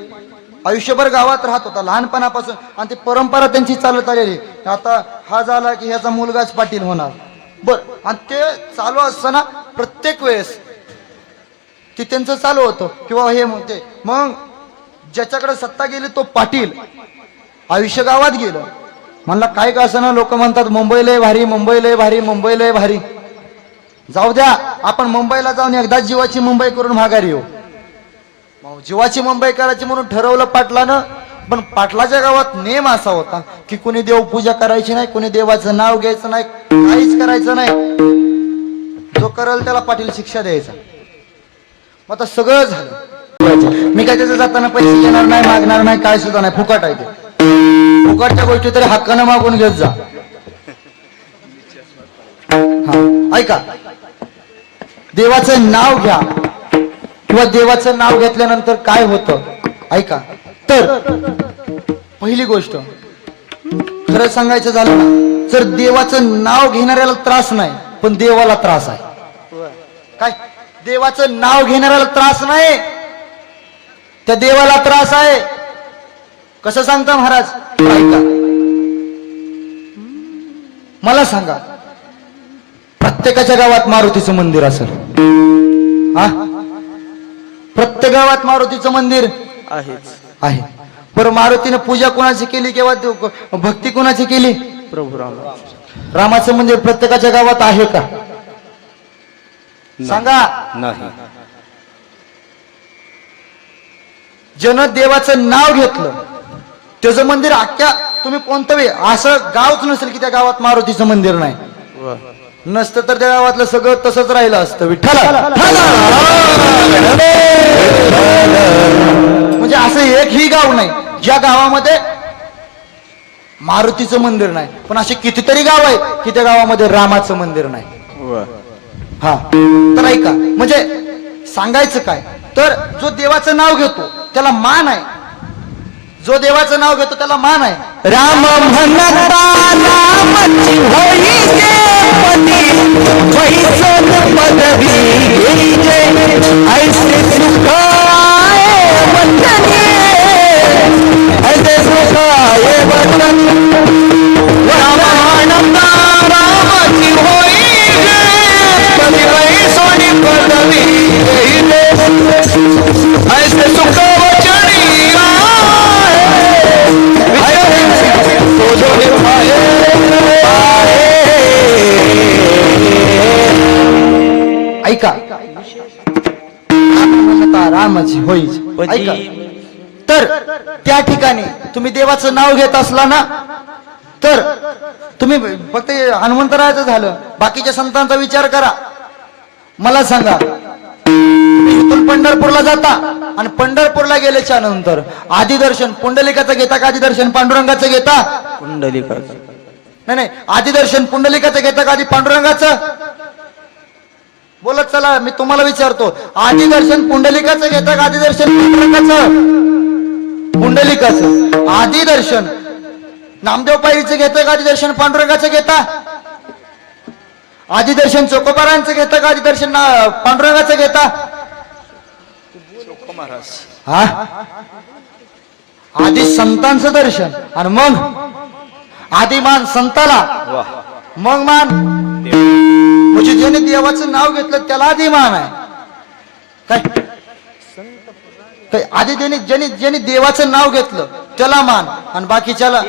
आयुष्यभर गावात राहत होता लहानपणापासून आणि ती परंपरा त्यांची चालत आलेली. आता हा झाला की ह्याचा मुलगाच पाटील होणार. बर, आणि ते चालू असताना प्रत्येक वेळेस ती त्यांचं चालू होतं किंवा हे म्हणते. मग ज्याच्याकडे सत्ता गेली तो पाटील आयुष्य गावात गेलो. म्हणला काय का असं ना, लोक म्हणतात मुंबईला भारी, मुंबईला भारी, मुंबईला भारी. जाऊ द्या, आपण मुंबईला जाऊन एकदा जीवाची मुंबई करून माघारी येऊ. जीवाची मुंबई करायची म्हणून ठरवलं पाटलानं. पण पाटलाच्या गावात नेम असा होता की कोणी देवपूजा करायची नाही, कोणी देवाचं नाव घ्यायचं नाही, काहीच करायचं नाही. जो करेल त्याला पाटील शिक्षा द्यायचा. मग आता सगळं झालं. मी काय त्याचं जाताना पैसे घेणार नाही, मागणार नाही, काय सुद्धा नाही, फुकट आहे ते. फुकटच्या गोष्टी तरी हक्कानं मागून घेत जा. हा, ऐका, देवाचं नाव घ्या किंवा देवाचं नाव घेतल्यानंतर काय होतं ऐका. तर पहिली गोष्ट खरं सांगायचं झालं ना, जर देवाचं नाव घेणाऱ्याला त्रास नाही, पण देवाला त्रास आहे. काय? देवाचं नाव घेणाऱ्याला त्रास नाही, त्या देवाला त्रास आहे. कसं सांगता महाराज? ऐका, मला सांगा, प्रत्येकाच्या गावात मारुतीचं मंदिर असेल, हा? प्रत्येक गावात मारुतीचं मंदिर आहे. पर मारुतीने पूजा कोणाची केली किंवा भक्ती कोणाची केली? प्रभू राम. रामाचं मंदिर प्रत्येकाच्या गावात आहे का? सांगा. नाही. ज्यानं देवाचं नाव घेतलं त्याचं मंदिर अख्ख्या, तुम्ही कोणतं असं गावच नसेल की त्या गावात मारुतीचं मंदिर नाही. नसतं तर त्या गावातलं सगळं तसंच राहिलं असतं. विठ्ठल म्हणजे असं एकही गाव नाही ज्या गावामध्ये मारुतीचं मंदिर नाही, पण असे कितीतरी गाव आहेत की त्या गावामध्ये रामाचं मंदिर नाही. हा, तर ऐका, म्हणजे सांगायचं काय, तर जो देवाचं नाव घेतो त्याला मान आहे. जो देवाचं नाव घेतो त्याला मान आहे. राम म्हणता नामची होई पती वैसन पदवी जय ऐसे सुख आए वतने ऐसे सुख आए वतन. राम म्हणता रामची होई पती वैसन पदवी ऐसे सुख वचनी ऐका, रामाची होईच. ऐका, तर त्या ठिकाणी तुम्ही देवाचं नाव घेत असला ना, तर तुम्ही फक्त हनुमंतरायाचं झालं, बाकीच्या संतांचा विचार करा. मला सांगा, इथून पंढरपूरला जाता आणि पंढरपूरला गेल्याच्या नंतर आधी दर्शन पुंडलिकाचं घेता का आधी दर्शन पांडुरंगाचं घेता? पुंडलिकाचं. नाही, आधी दर्शन पुंडलिकाचं घेता का आधी पांडुरंगाचं? बोलत चला, मी तुम्हाला विचारतो, आधी दर्शन पुंडलिकाचं घेता का आधी दर्शन पांडुरंगाचं? पुंडलिकाचं. आधी दर्शन नामदेव पायरीचं घेता का आधी दर्शन पांडुरंगाचं घेता? आधी दर्शन चोकोबारांचं घेता का आधी दर्शन पांडुरंगाचं घेता? हा, आधी संतांचं दर्शन आणि मग आधी मान संताला, मग मान. म्हणजे ज्याने देवाचं नाव घेतलं त्याला आधी मान आहे. काय आधी ज्याने देवाचं नाव घेतलं त्याला मान आणि बाकीच्याला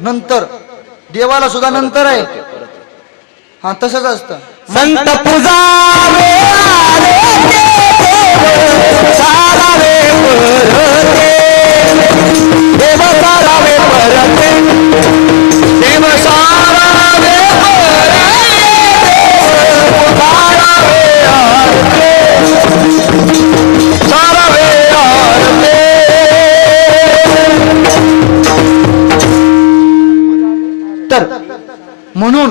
नंतर. देवाला सुद्धा नंतर आहे. हा, तसंच असतं. संत पुजारे सारावे परते देव सारावे परते देव सारावे सारावे आरते. तर म्हणून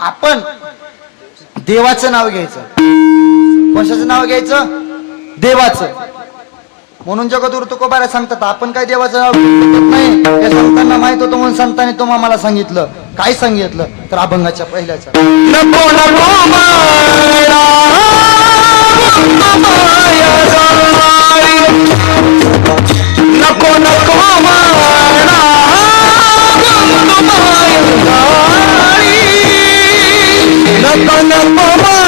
आपण देवाचं नाव घ्यायचं. कोणाचं नाव घ्यायचं? देवाचं. म्हणून जगद्गुरु तुकोबारा सांगतात, आपण काय देवाचं नाव घेत नाही. या संतांना माहित होतं म्हणून संतांनी तुम्हाला मला सांगितलं. काय सांगितलं? तर अभंगाच्या पहिल्याच्या नको नको माया माया जाणारी नको नको माया माया जाणारी नको नको माया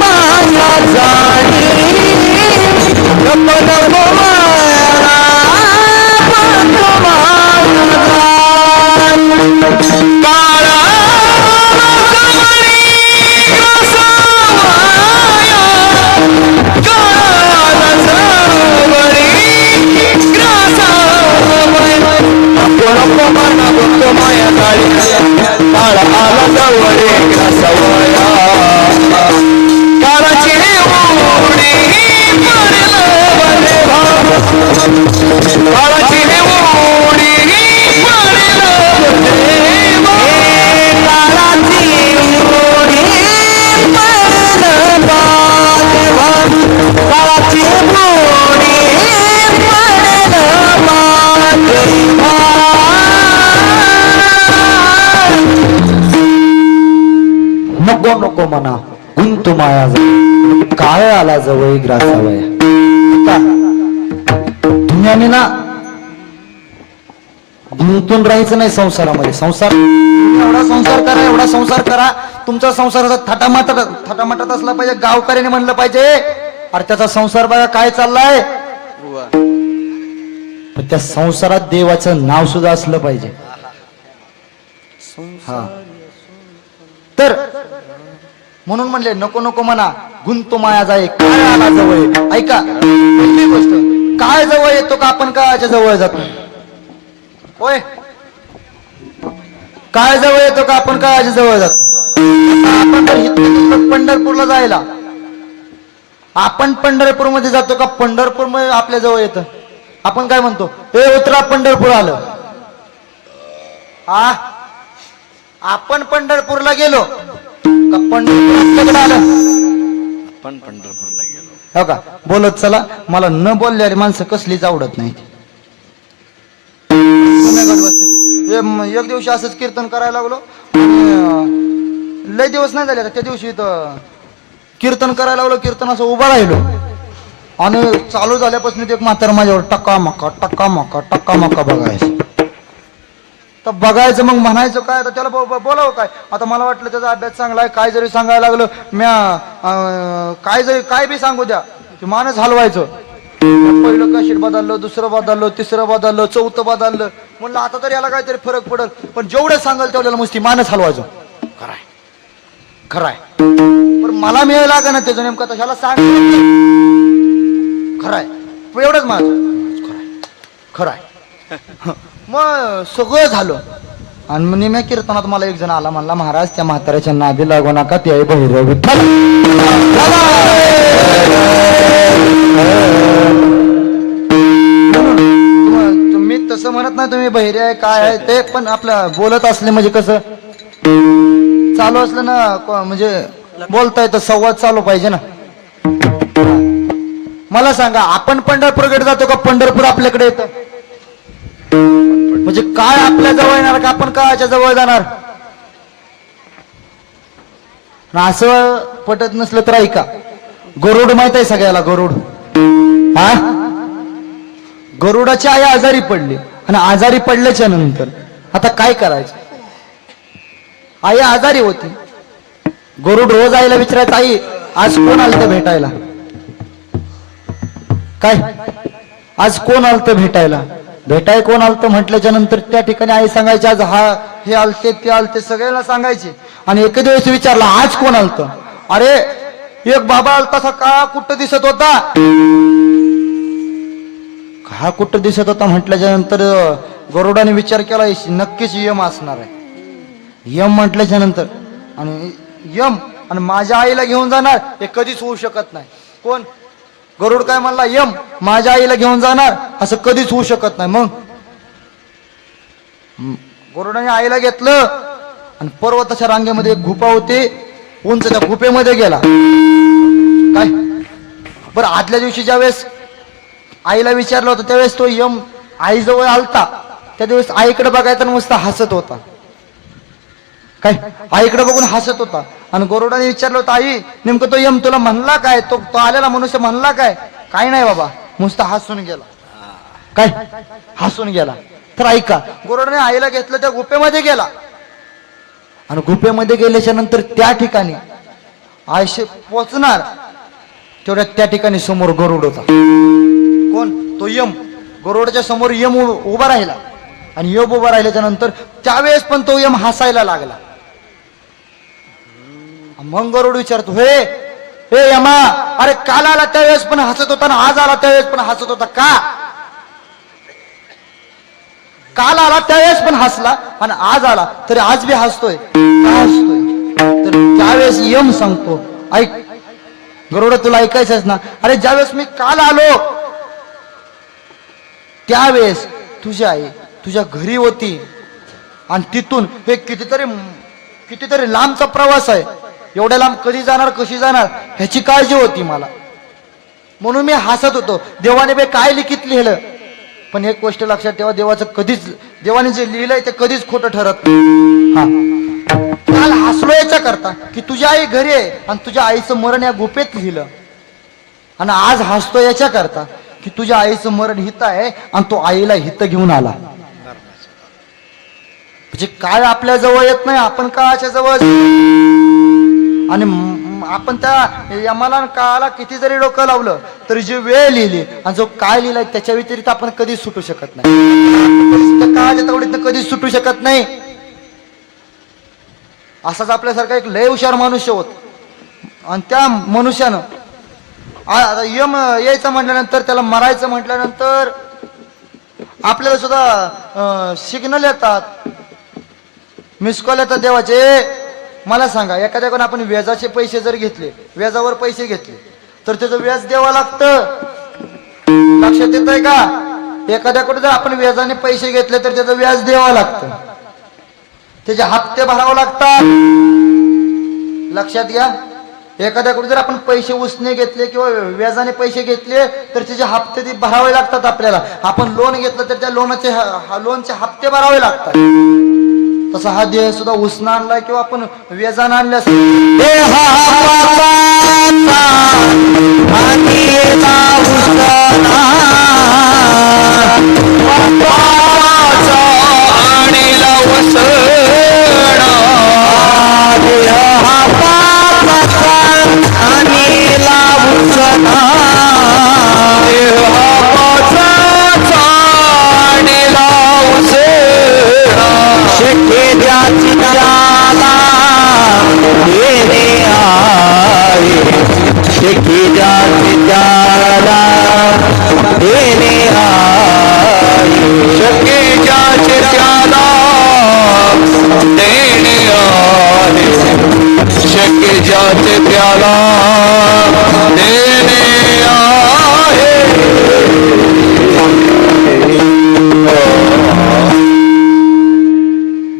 माया जाणी नको नको माया काळा माया काळी काळ आला जवळे ग्रासवया काळाची उडी पडलं बरे भाव काळाची उडी पडलं बरे भाव काळाची उडी पडलं बरे भाव काळाची उडी पडलं बरे भाव गुंतू माया जवळ, काळ आला जवळ ग्रासावया. दुनियाने ना गुंतून राहायचं नाही संसारामध्ये. संसार एवढा संसार करा, एवढा संसार करा, तुमचा संसार थाटामाटात असला पाहिजे. गावकऱ्याने म्हणलं पाहिजे अरे त्याचा संसार बघा काय चाललाय. पण त्या संसारात देवाचं नाव सुद्धा असलं पाहिजे. हा तर म्हणून म्हणले नको नको म्हणा, गुंतो माया जाय काय आला जवळ. ऐका पहिली गोष्ट, काय जवळ येतो का आपण काळाच्या जवळ जातो. होय, काय जवळ येतो का आपण काळाच्या जवळ जातो. आपण जर इथं पंढरपूरला जायला, आपण पंढरपूर मध्ये जातो का पंढरपूर मध्ये आपल्या जवळ येतं. आपण काय म्हणतो, हे उतरा पंढरपूर आलं. हा आपण पंढरपूरला गेलो का पंढरपूर आपल्याकडे आलं. आपण पंढरपूरला गेलो हो का, बोलत चला. मला न बोललेली माणसं कसलीच आवडत नाही. एक दिवशी असंच कीर्तन करायला लागलो, लय दिवस नाही झाले त्या दिवशी कीर्तन करायला लागलो. कीर्तन असं उभा राहिलो आणि चालू झाल्यापासून एक म्हातारा माझ्यावर टक्का मक्का बघायचं. तर बघायचं मग म्हणायचं काय, आता त्याला बोलावं काय. आता मला वाटलं त्याचा अभ्यास चांगला आहे, काय जरी सांगायला लागलं म्या काय बी सांगू द्या ते मानच हलवायचं. पहिलं कशीट बदललं, दुसरं बदललं, तिसरं बदललं, चौथं बदललं. म्हणलं आता तर याला काहीतरी फरक पडेल, पण जेवढं सांगाल तेवढ्याला नुसती मानच हलवायचं. खराय पण मला मिळायला लागा ना त्याचं नेमकं ह्याला सांग खराय एवढंच माझं खराय. मग सगळं झालं आणि मग निम्या कीर्तनात मला एक जण आला, म्हणला महाराज त्या म्हाताऱ्याच्या नादी लागू नका, ते भैरव विठ्ठल. तुम्ही तसं म्हणत नाही, तुम्ही बहिरे आहे काय आहे ते, पण आपलं बोलत असले म्हणजे कसं चालू असलं ना, म्हणजे बोलता येतं, संवाद चालू पाहिजे ना. मला सांगा, आपण पंढरपूरकडे जातो का पंढरपूर आपल्याकडे येतं. म्हणजे काय आपल्या जवळ येणार का आपण काळाच्या जवळ जाणार. असं पटत नसलं तर ऐका, गरुड माहित आहे सगळ्याला. गरुड, हा गरुडाची आई आजारी पडली आणि आजारी पडल्याच्या नंतर आता काय करायचं. आई आजारी होती. गरुड रोज आईला विचारायचं, आई आज कोण आलतं भेटायला. काय आज कोण आलतं भेटायला. भेटाय कोण आलतं म्हटल्याच्या नंतर त्या ठिकाणी आई सांगायची आज हे आलते ते आलते, सगळ्यांना सांगायचे. आणि एक दिवस विचारला आज कोण आलतं. अरे एक बाबा आलता, का कुठं दिसत होता. हा कुठं दिसत होता म्हटल्याच्या नंतर गरुडाने विचार केला नक्कीच यम असणार आहे. यम म्हटल्याच्या नंतर आणि यम आणि माझ्या आईला घेऊन जाणार हे कधीच होऊ शकत नाही. कोण गरुड काय म्हणला, यम माझ्या आईला घेऊन जाणार असं कधीच होऊ शकत नाही. मग गरुडाने आईला घेतलं आणि पर्वताच्या रांगेमध्ये एक गुफा होती उंच, त्या गुफेमध्ये गेला. काय बरं, आदल्या दिवशी ज्यावेळेस आईला विचारलं होतं त्यावेळेस तो यम आईजवळ आलता. त्या दिवस आईकडे बघायचा नुसता हसत होता. काय आईकडे बघून हसत होता. आणि गरुडाने विचारलं होतं, आई नेमकं तो यम तुला म्हणला काय, तो आलेला मनुष्य म्हणला काय. काही नाही बाबा, नुसता हसून गेला. काय हसून गेला. तर ऐका, गरुडाने आईला घेतलं, त्या गुफेमध्ये गेला आणि गुफेमध्ये गेल्याच्या नंतर त्या ठिकाणी आयशे पोचणार तेवढ्या त्या ठिकाणी समोर गरुड होता. कोण तो यम. गरुडाच्या समोर यम उभा राहिला आणि यम उभा राहिल्याच्या नंतर त्यावेळेस पण तो यम हसायला लागला. मग गरुड विचारतो, हे यमा, अरे काल आला त्यावेळेस पण हसत होता ना आज आला त्यावेळेस पण हसत होता का. काल आला त्यावेळेस पण हसला आणि आज आला तरी आज बी हसतोय का हसतोय. तर त्यावेळेस यम सांगतो, ऐक गरुड तुला ऐकायचंच ना. अरे ज्यावेळेस मी काल आलो त्यावेळेस तुझी आई तुझ्या घरी होती आणि तिथून हे कितीतरी लांबचा प्रवास आहे. एवढ्या लांब कधी जाणार कशी जाणार ह्याची काळजी होती मला, म्हणून मी हसत होतो. देवाने बे काय लिखित लिहिलं. पण एक गोष्ट लक्षात ठेवा, देवाचं कधीच, देवाने जे लिहिलंय ते कधीच खोटं ठरत नाही. हा काल हसलो याच्या करता की तुझी आई घरी आहे आणि तुझ्या आईचं मरण या गुफेत लिहिलं, आणि आज हसतो याच्या करता की तुझ्या आईचं मरण हित आहे आणि तो आईला हित घेऊन आला. म्हणजे काळ आपल्या जवळ येत नाही, आपण काळाच्या जवळ, आणि आपण त्या यमाला काळाला किती जरी डोकं लावलं तरी जी वेळ लिहिली आणि जो काळ लिहिलाय त्याच्या व्यतिरिक्त आपण कधीच सुटू शकत नाही. त्या काळाच्या तावडीतनं कधीच सुटू शकत नाही. असाच आपल्यासारखा एक लय हुशार मनुष्य होत, आणि त्या मनुष्यानं आता यम यायचं म्हटल्यानंतर, त्याला मरायचं म्हटल्यानंतर आपल्याला सुद्धा सिग्नल येतात, मिस कॉल येतात देवाचे. मला सांगा, एखाद्याकडून आपण व्याजाचे पैसे जर घेतले, व्याजावर पैसे घेतले तर त्याचं व्याज द्यावं लागतं. लक्षात येत आहे का? एखाद्याकडून जर आपण व्याजाने पैसे घेतले तर त्याचं व्याज द्यावं लागतं, त्याचे हप्ते भरावे लागतात. लक्षात घ्या, एखाद्याकडून जर आपण पैसे उसने घेतले किंवा व्याजाने पैसे घेतले तर त्याचे हप्ते ते भरावे लागतात आपल्याला. आपण लोन घेतलं तर त्या लोनचे हप्ते भरावे लागतात. तसा हा देह सुद्धा उसना आणलाय किंवा आपण व्याजाने आणल्यास जाते प्याला देने आए.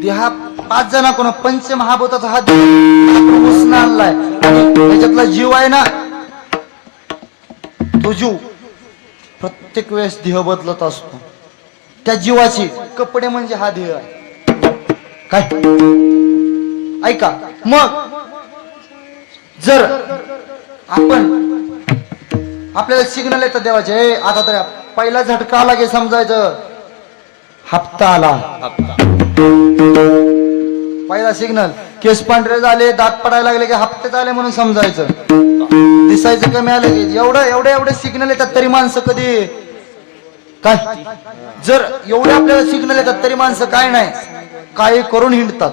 देहा 5 जणांकडून पंचमहाभूताचा हा उसना आणलाय, आणि त्याच्यातला जीव आहे ना, तो जीव प्रत्येक वेळेस देह बदलत असतो. त्या जीवाचे कपडे म्हणजे हा देह आहे. काय ऐका, मग जर आपण आपल्याला सिग्नल येतं देवाचे, आता तर पहिला झटका आला की समजायचं हप्ता आला. पहिला सिग्नल, केस पांढरे झाले, दात पडायला लागले की हप्ते आले म्हणून समजायचं. दिसायचं कमी आलं की एवढे सिग्नल येतात तरी माणसं कधी काय, जर एवढे आपल्याला सिग्नल येतात तरी माणसं काय नाही काही करून हिंडतात.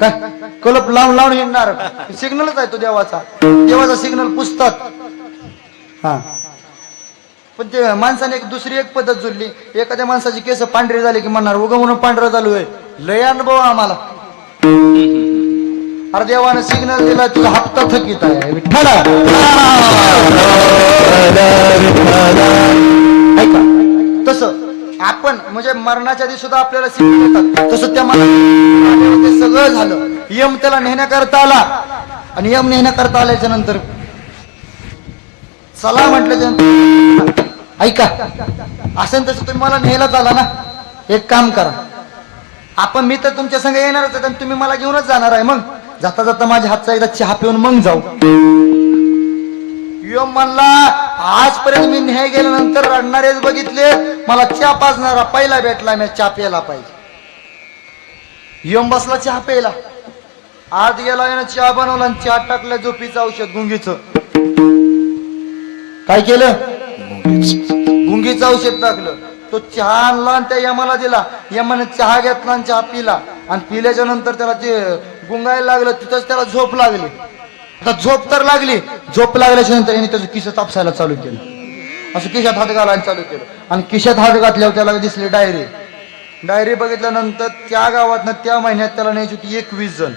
काय कलप लावून लावून हिंडणार, सिग्नलच आहे तो देवाचा सिग्नल पुसतात. हा, पण ते माणसाने दुसरी एक पद्धत जुळली. एखाद्या माणसाची केस पांढरी झाली की म्हणणार उगा म्हणून पांढरं चालू आहे. लय अनुभव आम्हाला. अरे देवानं सिग्नल दिला, तुझा हप्ता थकीत आहे विठ्ठला. ऐका, तसं आपण म्हणजे मरणाच्या आधी सुद्धा आपल्याला सिग्नल येतात, तसं त्या ते सगळं झालं. यम त्याला नेण्याकरता आला, आणि यम नेण्याकरता आल्याच्या नंतर चला म्हटल्याच्या ऐका, असं तसं तुम्ही मला न्यायलाच आला ना, एक काम करा, आपण मी तर तुमच्या संग येणारच आहे, तुम्ही मला घेऊनच जाणार आहे. मग जाता जाता माझ्या हातचा एकदा चहा पिऊन मग जाऊ. यम म्हणला, आजपर्यंत मी न्याय गेल्यानंतर रडणारेच बघितले, मला चहा पाजणारा पहिला भेटला, मी चहा प्यायला पाहिजे. यम बसला चहा प्यायला, आत गेला, यानं चहा बनवला आणि चहा टाकला झोपीचं औषध गुंगीचं. काय केलं? गुंगीचं औषध टाकलं. तो चहा आणला आणि त्या यमाला दिला. यमाने चहा घेतला आणि चहा पिला, आणि पिल्याच्या नंतर त्याला ते गुंगायला लागलं. तिथंच त्याला झोप लागली. आता झोप तर लागली, झोप लागल्याच्या नंतर याने त्याचं किस तापसायला चालू केलं. असं खिशात हात घालायला चालू केलं, आणि खिशात हात घातल्यावर त्याला दिसली डायरी. डायरी बघितल्यानंतर त्या गावातनं त्या महिन्यात त्याला न्यायची होती 21 जण.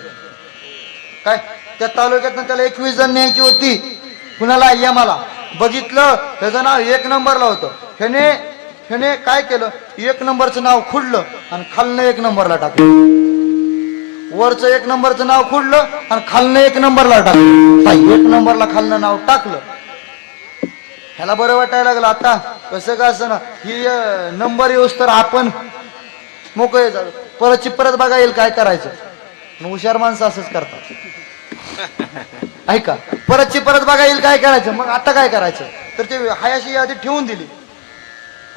काय त्या तालुक्यातनं त्याला 21 जण न्यायची होती. कुणाला? यमाला. बघितलं, त्याचं नाव 1 नंबरला होतं. ह्याने काय केलं, 1 नंबरचं नाव खुडलं आणि खालनं 1 नंबरला टाकलं. वरचं 1 नंबरचं नाव खुडलं आणि खालनं 1 नंबरला टाकलं. 1 नंबरला खालनं नाव टाकलं. ह्याला बरं वाटायला लागलं. आता कसं का असं ना, ही नंबर येऊस तर आपण मोकळे जाऊ, परत बघा येईल काय करायचं. मग हुशार माणसं असंच करतात. ऐका, परतची परत बघा येईल काय करायचं. मग आता काय करायचं तर ते हायाशी यादी ठेवून दिली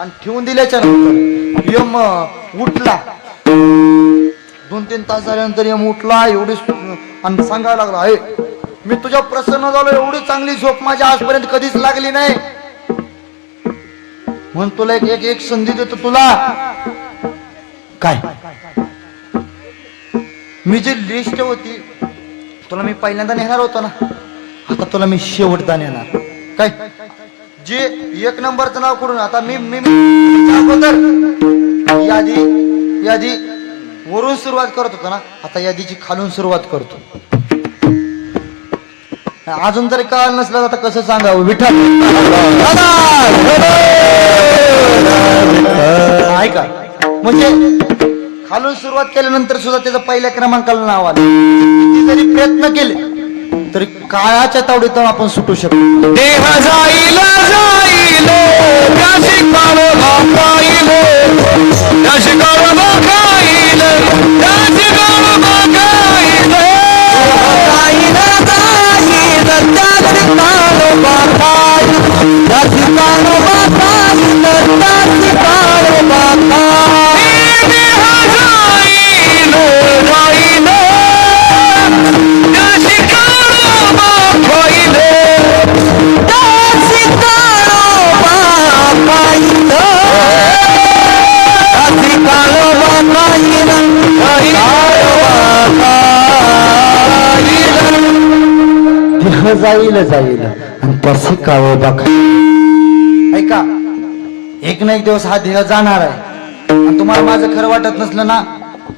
आणि ठेवून दिल्याच्या नंतर यम उठला. 2-3 तास झाल्यानंतर यम उठला एवढी आणि सांगायला लागला, अय मी तुझ्या प्रसन्न झालो, एवढी चांगली झोप माझ्या आजपर्यंत कधीच लागली नाही. म्हणून तुला एक संधी देतो तुला. काय मी जी लिस्ट होती तुला मी पहिल्यांदा नेणार होतो ना, आता तुला मी शेवटदा नेणार. काय जे 1 नंबरचं नाव करून आता मी यादी वरून सुरुवात करत होतो ना, आता यादीची खालून सुरुवात करतो. अजून जरी कळलं नसलं आता कसं सांगावं. विठ्ठल ऐका, म्हणजे खालून सुरुवात केल्यानंतर सुद्धा त्याचं पहिल्या क्रमांकाला नाव आलं. किती जरी प्रयत्न केले तरी काळाच्या तावडीतून आपण सुटू शकतो. देह जाईल जाईल त्याची काळोबा खाईल त्याची काळोबा खाईल त्याची काळोबा खाईल जाईल जाईल त्याची काळोबा खाईल त्याची काळोबा खाईल त्याची काळोबा खाईल. देह जाईल जाईल त्याची काळोबा खाईल त्याची काळोबा खाईल त्याची काळोबा खाईल काळोबा खाईल. देह जाईल जाईल आणि तसे काळोबा खाईल. ऐका, एक ना एक दिवस हा देह जाणार आहे. आणि तुम्हाला माझं खरं वाटत नसलं ना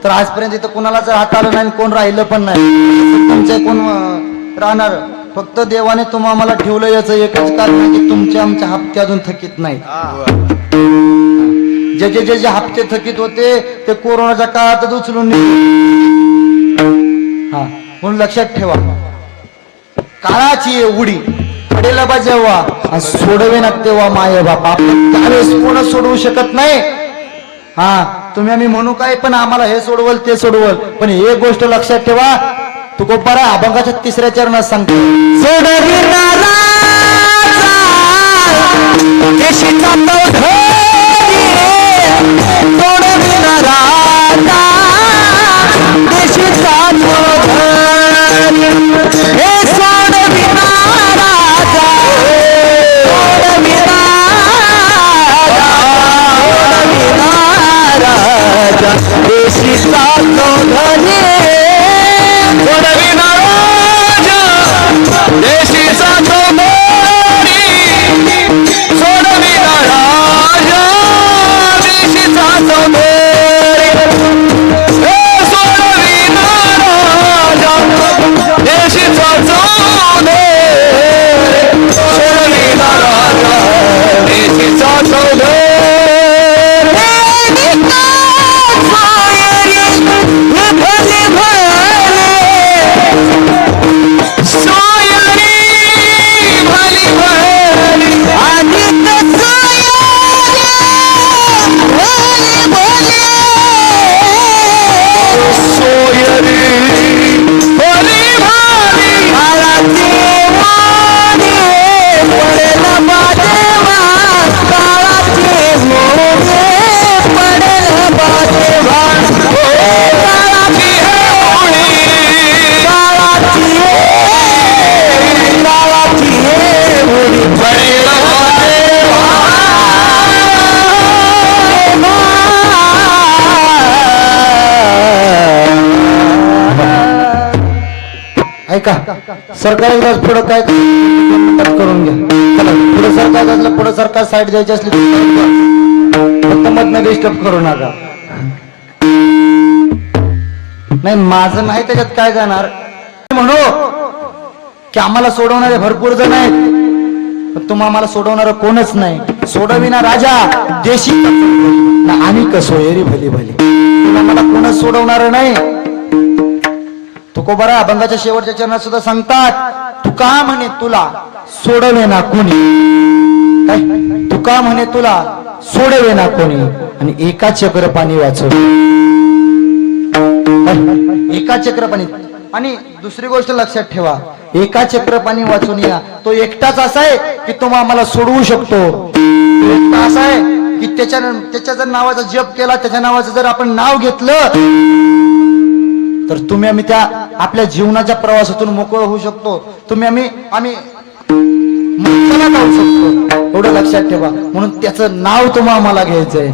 तर आजपर्यंत इथं कोणालाच हात आलं नाही, कोण राहिलं पण नाही. तुमचे कोण राहणार, फक्त देवाने तुम्हाला ठेवलं याचं एकच कारण आहे की तुमचे आमचे हप्ते अजून थकीत नाहीत. जे हप्ते थकीत होते ते कोरोनाच्या काळातच उचलून हा. म्हणून लक्षात ठेवा, काळाची उडी पडेला बा जेव्हा सोडवे ना तेव्हा माय बाप आपण त्यावेळेस कोण सोडवू शकत नाही. हा, तुम्ही आम्ही म्हणू काय पण आम्हाला हे सोडवल ते सोडवल, पण एक गोष्ट लक्षात ठेवा, तू गोपारा अभंगाच्या 3ऱ्या चरणात सांगतो, सोडविणारा देशीचा चौधरी सोडविणारा देशीचा चौधरी हे सोडविणारा देशीचा चौधरी सोडविणारा देशीचा चौधरी सोडविणारा देशीचा चौधरी हे सोडविणारा देशीचा चौधरी सोडविणारा देशीचा चौधरी. ऐका, सरकारी पुढं काय करून घ्या. चला पुढे सरकार असलं, पुढे सरकार साईड द्यायची असली फक्त मधनं डिस्टर्ब करू नका. नाही माझं नाही त्याच्यात काय जाणार. म्हणू की आम्हाला सोडवणारे भरपूर जण आहेत, पण तुम्हा आम्हाला सोडवणार कोणच नाही. सोडविना राजा देशी आणि कसोयरी भली भली, तुम्हाला कोणच सोडवणार नाही. तुकोबारा अभंगाच्या शेवटच्या चरणात सुद्धा सांगतात, तुका म्हणे तुला सोडवे ना कोणी. काय तुका म्हणे तुला सोडवे ना कोणी आणि एका चक्र पाणी वाचव. एका चक्रपाणी. आणि दुसरी गोष्ट लक्षात ठेवा, एका चक्रपाणी वाचून या, तो एकटाच असा आहे की तो आम्हाला सोडवू शकतो. एकटा असा आहे की त्याच्या जर नावाचा जप केला, त्याच्या नावाचं जर आपण नाव घेतलं, तर तुम्ही आम्ही त्या आपल्या जीवनाच्या प्रवासातून मोकळ होऊ शकतो. तुम्ही आम्ही मोक्षाला जाऊ शकतो. एवढं लक्षात ठेवा. म्हणून त्याचं नाव तुम्हाला आम्हाला घ्यायचंय.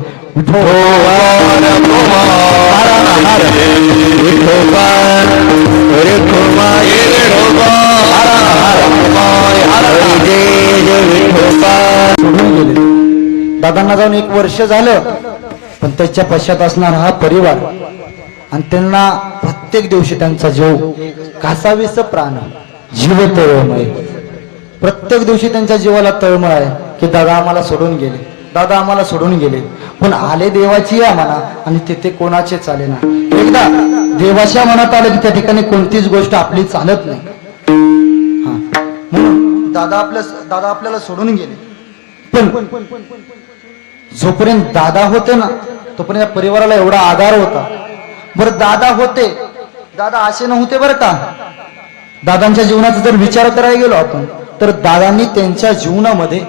सोडून गेले. दादांना जाऊन 1 वर्ष झालं, पण त्याच्या पश्चात असणार हा परिवार. आणि त्यांना प्रत्येक दिवशी त्यांचा जीव कासावीस प्राण, जीव तळमळ. प्रत्येक दिवशी त्यांच्या जीवाला तळमळ आहे की दादा आम्हाला सोडून गेले, दादा आम्हाला सोडून गेले. पण आले देवाची या मना आणि तिथे कोणाचे चाले ना. एकदा देवाच्या मनात आलं की त्या ठिकाणी कोणतीच गोष्ट आपली चालत नाही. म्हणून दादा आपल्याला सोडून गेले. पण जोपर्यंत दादा होते ना, तोपर्यंत या परिवाराला एवढा आधार होता. बरं दादा होते, दादा असे नव्हते बरं का. दादांच्या जीवनाचा जर विचार करायला गेलो आपण, तर दादांनी त्यांच्या जीवनामध्ये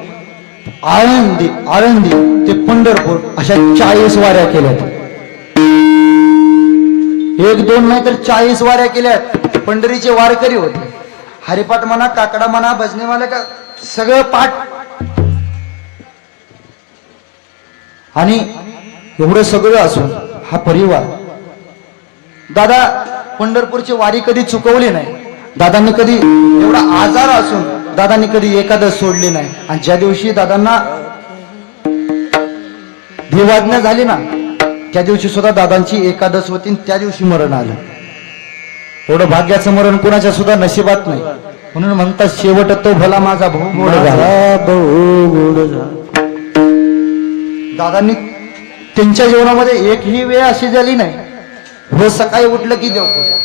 आळंदी ते पंढरपूर अशा 40 वाऱ्या केल्यात. 1-2 नाही तर 40 वाऱ्या केल्यात. पंढरीचे वारकरी होते. हरिपाठ म्हणा, काकडा म्हणा, भजने म्हणा, का सगळं पाठ. आणि एवढं सगळं असून हा परिवार, दादा पंढरपूरची वारी कधी चुकवली नाही. दादांनी कधी एवढा आजार असून दादांनी कधी एकादश सोडली नाही. आणि ज्या दिवशी दादांना देवाज्ञा झाली ना, त्या दिवशी सुद्धा दादांची एकादश होती. त्या दिवशी मरण आलं. एवढं भाग्याचं मरण कुणाच्या सुद्धा नशिबात नाही. म्हणून म्हणतात, शेवट तो भला माझा भाऊ गोड झाला. दादांनी त्यांच्या जीवनामध्ये एकही वेळ अशी झाली नाही रोज सकाळी उठलं की देवपूजा.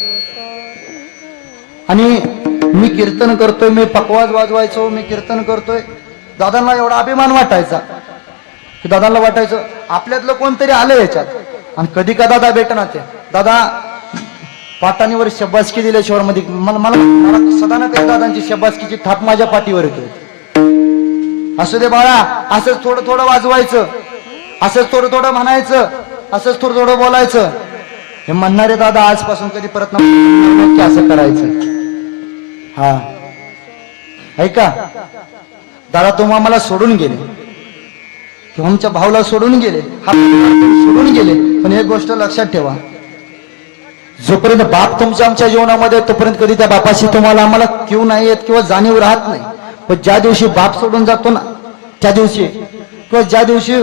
आणि मी कीर्तन करतोय, मी पकवाज वाजवायचो, मी कीर्तन करतोय. दादांना एवढा अभिमान वाटायचा की दादांना वाटायचं आपल्यातलं कोणतरी आलं याच्यात. आणि कधी का दादा भेटणार ते दादा पाटाणीवर शब्बासकी दिल्याशिवाय मध्ये मला सदा ना कधी दादांची शब्बासकीची थाप माझ्या पाठीवर येते. असू दे बाळा, असंच थोडं थोडं वाजवायचं, असंच थोडं थोडं म्हणायचं, असंच थोडं थोडं बोलायचं. हे म्हणणारे दादा आजपासून कधी परत नक्की असं करायचं. हा ऐका, दादा तुम्ही आम्हाला सोडून गेले किंवा आमच्या भाऊला सोडून गेले, हा सोडून गेले. पण एक गोष्ट लक्षात ठेवा, जोपर्यंत बाप तुमच्या आमच्या जीवनामध्ये, तोपर्यंत कधी त्या बापाशी तुम्हाला आम्हाला क्यू नाही येत किंवा जाणीव राहत नाही. पण ज्या दिवशी बाप सोडून जातो ना, त्या दिवशी किंवा ज्या दिवशी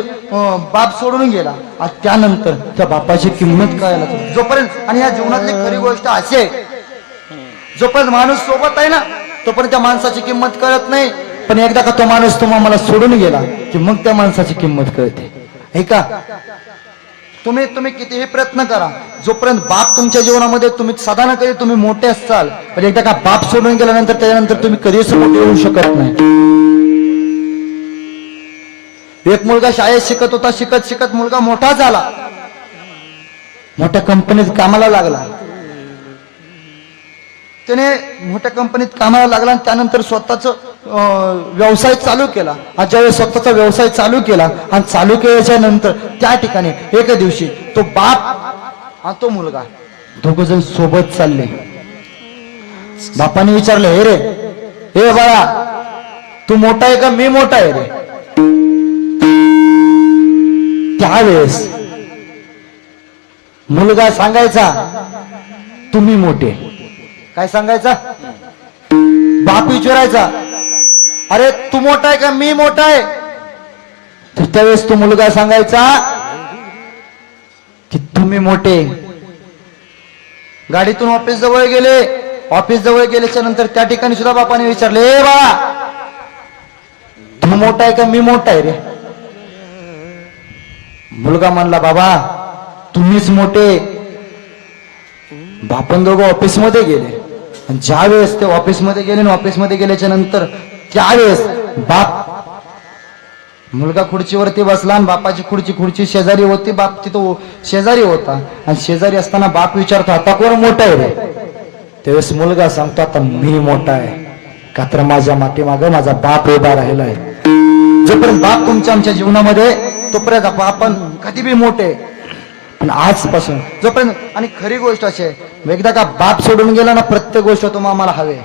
बाप सोडून गेला, त्यानंतर त्या बापाची किंमत कळायला लागते. जोपर्यंत, आणि या जीवनातली खरी गोष्ट अशी आहे, जोपर्यंत माणूस सोबत आहे ना, तोपर्यंत त्या माणसाची किंमत कळत नाही. पण एकदा का तो माणूस तुम्हाला सोडून गेला की मग त्या माणसाची किंमत कळते. ऐका, तुम्ही कितीही प्रयत्न करा, जोपर्यंत बाप तुमच्या जीवनामध्ये, तुम्ही साधा ना कधी तुम्ही मोठे असाल, पण एकदा का बाप सोडून गेल्यानंतर त्याच्यानंतर तुम्ही कधीच मोठे होऊ शकत नाही. एक मुलगा शाळेत शिकत होता, शिकत शिकत मुलगा मोठा झाला, मोठ्या कंपनीत कामाला लागला. त्याने मोठ्या कंपनीत कामाला लागला आणि त्यानंतर स्वतःच व्यवसाय चालू केला. आणि ज्यावेळेस स्वतःचा व्यवसाय चालू केला आणि चालू केल्याच्या नंतर त्या ठिकाणी एका दिवशी तो बाप आणि तो मुलगा दोघ जण सोबत चालले. बापाने विचारलं, हे रे, हे बाळा, तू मोठा आहे का मी मोठा आहे रे? त्यावेळेस मुलगा सांगायचा, तुम्ही मोठे. काय सांगायचा? बाप विचारायचा, अरे तू मोठा आहे का मी मोठा आहे? तर त्यावेळेस तो मुलगा सांगायचा की तुम्ही मोठे. गाडीतून ऑफिस जवळ गेले, ऑफिस जवळ गेल्याच्या नंतर त्या ठिकाणी सुद्धा बापाने विचारले, ए बाळा, तू मोठा आहे का मी मोठा आहे रे? मुलगा म्हणला, बाबा तुम्हीच मोठे. बापन दोघं ऑफिस मध्ये गेले. आणि ज्या वेळेस ते ऑफिस मध्ये गेले, ऑफिस मध्ये गेल्याच्या नंतर त्यावेळेस बाप मुलगा खुर्चीवरती बसला आणि बापाची खुर्ची शेजारी होती. बाप तिथं शेजारी होता आणि शेजारी असताना बाप विचारतो आता कोण मोठा आहे रे? त्यावेळेस मुलगा सांगतो आता मी मोठा आहे, का तर माझ्या मागे माझा बाप उभा राहिला आहे. जोपर्यंत बाप तुमच्या आमच्या जीवनामध्ये तोपर्यंत आपण कधी बी मोठे. पण आजपासून जोपर्यंत, आणि खरी गोष्ट अशी आहे, एकदा का बाप सोडून गेला ना प्रत्येक गोष्ट तुम्हाला आम्हाला हवे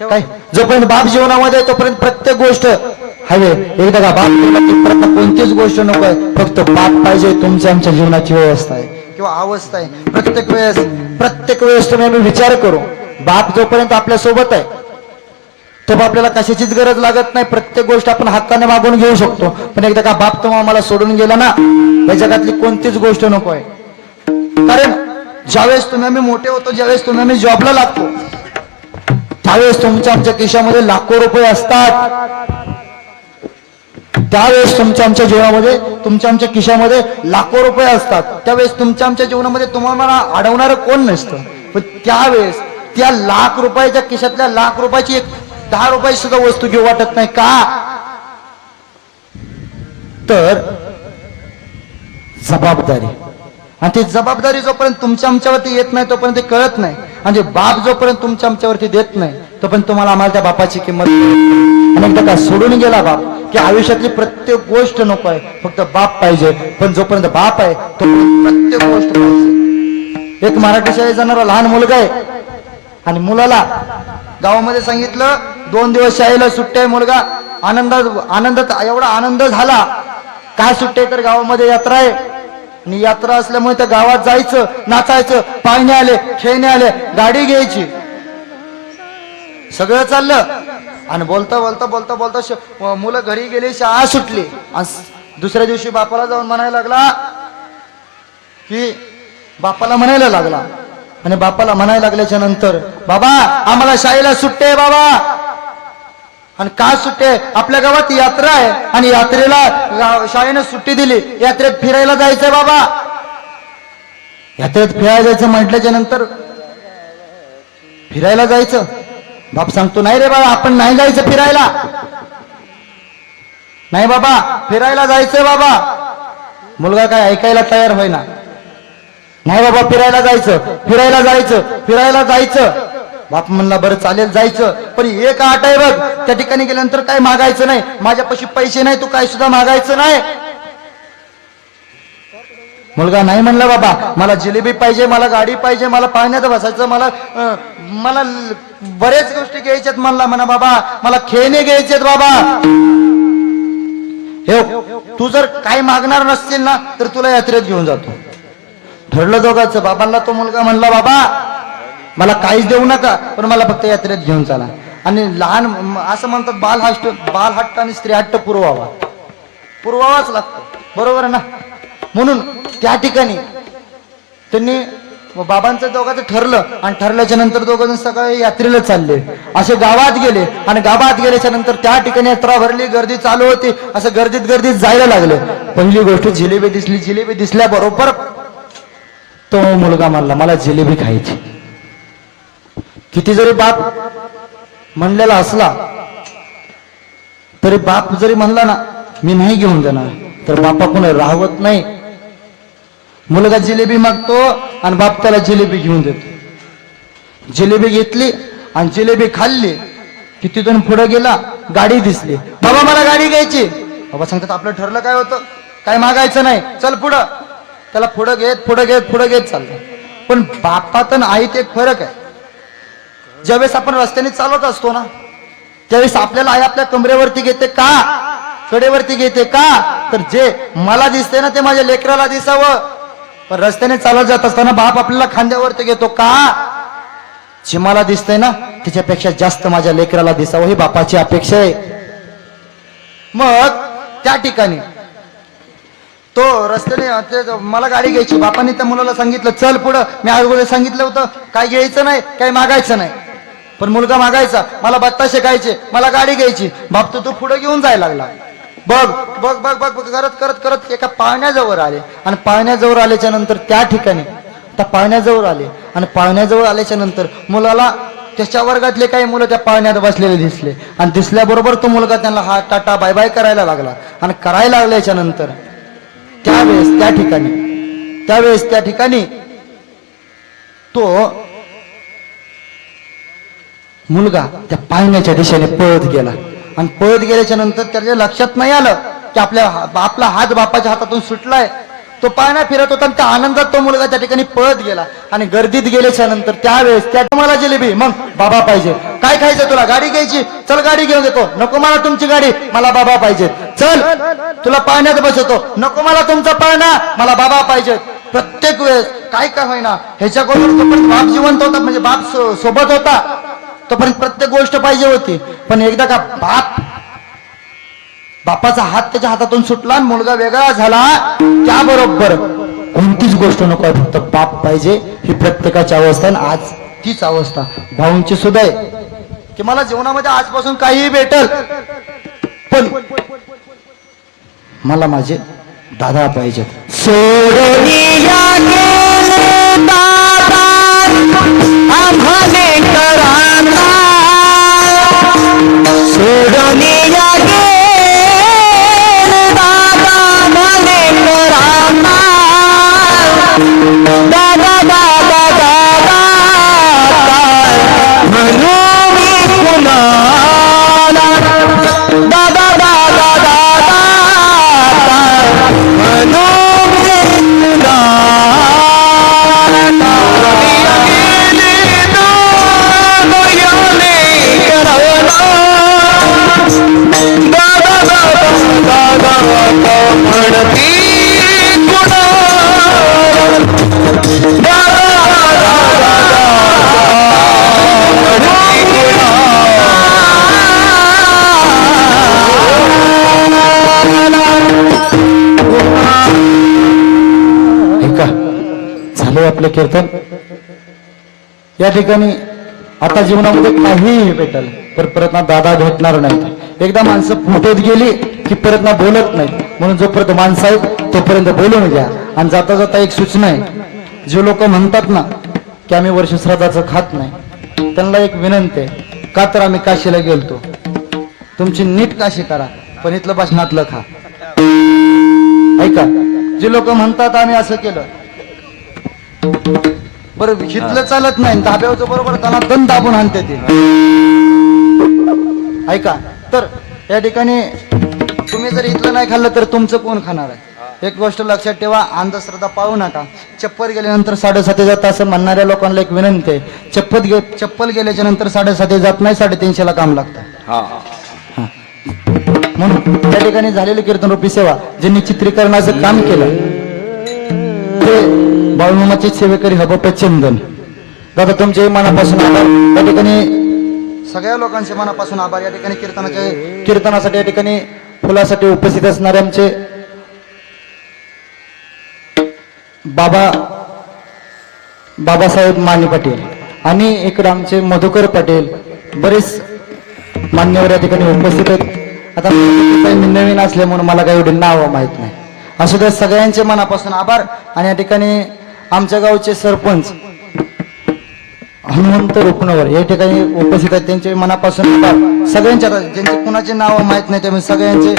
काय. जोपर्यंत बाप जीवनामध्ये तोपर्यंत प्रत्येक गोष्ट हवे. एकदा का बाप गेला की परत कोणतीच गोष्ट नको आहे, फक्त बाप पाहिजे. तुमच्या आमच्या जीवनाची व्यवस्था आहे किंवा अवस्था आहे. प्रत्येक वेळेस तुम्ही आम्ही विचार करू, बाप जोपर्यंत आपल्या सोबत आहे तो आपल्याला कशाचीच गरज लागत नाही. प्रत्येक गोष्ट आपण हक्काने मागून घेऊ शकतो. पण एकदा का बाप तुम्हाला आम्हाला सोडून गेला ना, या जगातली कोणतीच गोष्ट नको आहे. कारण ज्यावेळेस तुम्ही आम्ही मोठे होतो, ज्यावेळेस तुम्ही आम्ही जॉबला लागतो, त्यावेळेस तुमच्या आमच्या खिशामध्ये लाखो रुपये असतात. त्यावेळेस तुमच्या आमच्या जीवनामध्ये तुमच्या आमच्या खिशामध्ये लाखो रुपये असतात. त्यावेळेस तुमच्या आमच्या जीवनामध्ये तुम्हाला अडवणारं कोण नसतं. पण त्यावेळेस त्या लाख रुपयाच्या खिशातल्या लाख रुपयाची एक 10 रुपये सुद्धा वस्तू घेऊ वाटत नाही का? तर जबाबदारी, आणि ती जबाबदारी जोपर्यंत तुमच्या आमच्यावरती येत नाही तोपर्यंत ते कळत नाही. आणि बाप जोपर्यंत तुमच्या आमच्यावरती देत नाही तोपर्यंत तुम्हाला आम्हाला त्या बापाची किंमत. आणि एकदा का सोडून गेला बाप की आयुष्यातली प्रत्येक गोष्ट नको आहे, फक्त बाप पाहिजे. पण जोपर्यंत बाप आहे तोपर्यंत प्रत्येक गोष्ट पाहिजे. एक मराठी शाळेत जाणारा लहान मुलगा आहे आणि मुलाला गावामध्ये सांगितलं 2 दिवस शाळेला सुट्टी आहे. मुलगा आनंदात एवढा आनंद झाला. काय सुट्टी आहे तर गावामध्ये यात्रा आहे, आणि यात्रा असल्यामुळे त्या गावात जायचं, नाचायचं, पाहुणे आले, खेळणे आले, गाडी घ्यायची, सगळं चाललं. आणि बोलता मुलं घरी गेली, शाळा सुटली. आणि दुसऱ्या दिवशी बापाला जाऊन म्हणायला लागला आणि बापाला म्हणायला लागल्याच्या नंतर, बाबा आम्हाला शाळेला सुट्टी आहे बाबा. आणि का सुट्टी आहे? आपल्या गावात यात्रा आहे आणि यात्रेला शाळेनं सुट्टी दिली, यात्रेत फिरायला जायचंय बाबा. यात्रेत फिरायला जायचं म्हटल्याच्या नंतर फिरायला जायचं, बाप सांगतो नाही रे बाबा आपण नाही जायचं फिरायला. नाही बाबा फिरायला जायचंय बाबा. मुलगा काय ऐकायला तयार होईना. नाही बाबा फिरायला जायचं. बाप म्हणला बरं चालेल जायचं, पण एक आट आहे बघ, त्या ठिकाणी गेल्यानंतर काय मागायचं नाही. माझ्यापाशी पैसे नाही, तू काय सुद्धा मागायचं नाही. मुलगा नाही म्हणला बाबा मला जिलेबी पाहिजे, मला गाडी पाहिजे, मला पाण्यात बसायचं, मला बरेच गोष्टी घ्यायच्यात. म्हणला बाबा मला खेळणे घ्यायचेत बाबा. हे तू जर काही मागणार नसतील ना तर तुला यात्रेत घेऊन जातो. ठरलं दोघांचं. बाबांना तो मुलगा म्हणला बाबा मला काहीच देऊ नका, पण मला फक्त यात्रेत घेऊन चला. आणि लहान असं म्हणतात बालहट्ट आणि स्त्री हट्ट पुरवावाच लागतो, बरोबर ना. म्हणून त्या ठिकाणी त्यांनी बाबांचं दोघांचं ठरलं. आणि ठरल्याच्या नंतर दोघं सकाळी यात्रेला चालले. असे गावात गेले आणि गावात गेल्याच्या नंतर त्या ठिकाणी यात्रा भरली, गर्दी चालू होती. असं गर्दीत जायला लागले. पहिली गोष्ट जिलेबी दिसली. जिलेबी दिसल्याबरोबर तो मुलगा म्हणला मला जिलेबी खायची. किती जरी बाप म्हणलेला असला तरी बाप जरी म्हणला ना मी नाही घेऊन देणार, तर बापा कोणी राहवत नाही. मुलगा जिलेबी मागतो आणि बाप त्याला जिलेबी घेऊन देतो. जिलेबी घेतली आणि जिलेबी खाल्ली की तिथून पुढे गेला, गाडी दिसली. बाबा मला गाडी घ्यायची. बाबा सांगतात आपलं ठरलं काय होतं, काय मागायचं नाही, चल पुढं. त्याला पुढे घेत चाललं. पण बापात आणि आईत एक फरक आहे. ज्यावेळेस आपण रस्त्याने चालत असतो ना त्यावेळेस आपल्याला आई आपल्या कमरेवरती घेते का, कडेवरती घेते का, तर जे मला दिसते ना ते माझ्या लेकराला दिसावं. पण रस्त्याने चालत जात असताना बाप आपल्याला खांद्यावरती घेतो का, जे मला दिसतंय ना त्याच्यापेक्षा जास्त माझ्या लेकराला दिसावं ही बापाची अपेक्षा आहे. मग त्या ठिकाणी तो रस्त्याने मला गाडी घ्यायची. बापाने त्या मुलाला सांगितलं चल पुढं. मी अगोदर सांगितलं होतं काय घ्यायचं नाही, काय मागायचं नाही. पण मुलगा मागायचा मला बत्ता शिकायचे, मला गाडी घ्यायची. बाप तो पुढे घेऊन जायला लागला. बघ करत एका पाळण्याजवळ आले. आणि पाळण्याजवळ आल्याच्या नंतर त्या ठिकाणी त्या पाळण्याजवळ आले. आणि पाळण्याजवळ आल्याच्या नंतर मुलाला त्याच्या वर्गातले काही मुलं त्या पाळण्यात बसलेले दिसले आणि दिसल्याबरोबर तो मुलगा त्यांना हा टाटा बाय बाय करायला लागला आणि करायला लागल्याच्या नंतर त्यावेळेस त्या ठिकाणी तो मुलगा त्या पाळण्याच्या दिशेने पळत गेला आणि पळत गेल्याच्या नंतर त्याच्या लक्षात नाही आलं की आपला हात बापाच्या हातातून सुटलाय. तो पाळणा फिरत होता आणि त्या आनंदात तो मुलगा त्या ठिकाणी पळत गेला आणि गर्दीत गेल्याच्या नंतर त्यावेळेस त्या मला जिलेबी, मग बाबा पाहिजे. काय खायचं तुला? गाडी घ्यायची? चल गाडी घेऊन देतो. नको मला तुमची गाडी, मला बाबा पाहिजे. चल तुला पाळण्यात बसवतो. नको मला तुमचा पाळणा, मला बाबा पाहिजे. प्रत्येक वेळेस काय काय होईना ह्याच्याकडून तोपर्यंत बाप जिवंत होता, म्हणजे बाप सोबत होता तोपर्यंत प्रत्येक गोष्ट पाहिजे होती. पण एकदा का बापाचा हात त्याच्या हातातून सुटला आणि मुलगा वेगळा झाला, त्याबरोबर कोणतीच गोष्ट नको, फक्त बाप पाहिजे. ही प्रत्येकाची अवस्था आहे. आज तीच अवस्था भाऊंची सुद्धा आहे की मला जीवनामध्ये आजपासून काहीही भेटल, पण मला माझे दादा पाहिजेत. सोडनिया गेले दादा आम्हाले कराना, सोडनिया गेले दादा आम्हाले कराना, दादा दादा दादा म्हणू मी कुणाला, दादा दादा दादा म्हणू मी कुणाला. झालं आपलं कीर्तन. या ठिकाणी आता जीवनामध्ये काहीही भेटल पण परत ना दादा भेटणार नाहीत. एकदा माणसं फुटत गेली की परत ना बोलत नाहीत. म्हणून जोपर्यंत माणसं आहेत तोपर्यंत बोलून घ्या. आणि जाता जाता एक सूचना आहे, जे लोक म्हणतात ना की आम्ही वर्ष श्राद्धाचं खात नाही, त्यांना एक विनंती आहे, का तर आम्ही काशीला गेलतो, तुमची नीट काशी करा पण इथलं भाषणातलं खा. ऐका, जे लोक म्हणतात आम्ही असं केलं, बरं हितलं चालत नाही, धाब्यावरचं बरोबर त्यांना दम दाबून आणते ते. ऐका, तर या ठिकाणी तुम्ही जर इथलं नाही खाल्लं तर तुमचं कोण खाणार आहे? एक गोष्ट लक्षात ठेवा, अंधश्रद्धा पाळू नका. चप्पल गेल्यानंतर 7:30 जात असं म्हणणाऱ्या लोकांना एक विनंती आहे, चप्पल गेल्याच्या नंतर 7:30 जात नाही, 3:30 काम लागतं. म्हणून त्या ठिकाणी झालेली कीर्तन रूपी सेवा ज्यांनी चित्रीकरणाचं काम केलं ते बाळूमामाचे सेवेकरी हबप चंदन दादा, तुमचे मनापासून आभार. या ठिकाणी सगळ्या लोकांचे मनापासून आभार. या ठिकाणी कीर्तनासाठी या ठिकाणी फुलासाठी उपस्थित असणारे आमचे बाबासाहेब माने पाटील आणि इकडे आमचे मधुकर पाटील, बरेच मान्यवर या ठिकाणी उपस्थित आहेत. आता मी नवीन असल्यामुळे मला काही एवढी नावं माहीत नाही. असू द्या, सगळ्यांचे मनापासून आभार. आणि या ठिकाणी आमच्या गावचे सरपंच हनुमंत रुपनवर या ठिकाणी उपस्थित आहेत, त्यांचे मनापासून आभार. सगळ्यांच्या, ज्यांचे कुणाचे नाव माहित नाही त्यामुळे सगळ्यांचे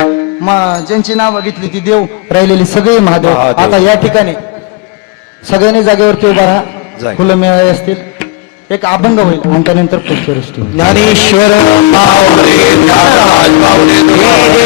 ज्यांची नावं घेतली ती देव राहिलेली सगळे महादेव. आता या ठिकाणी सगळ्यांनी जागेवरती उभा राहा. फुलं मिळाले असतील, एक अभंग होईल आणि त्यानंतर पुष्पवृष्टी. ज्ञानेश्वर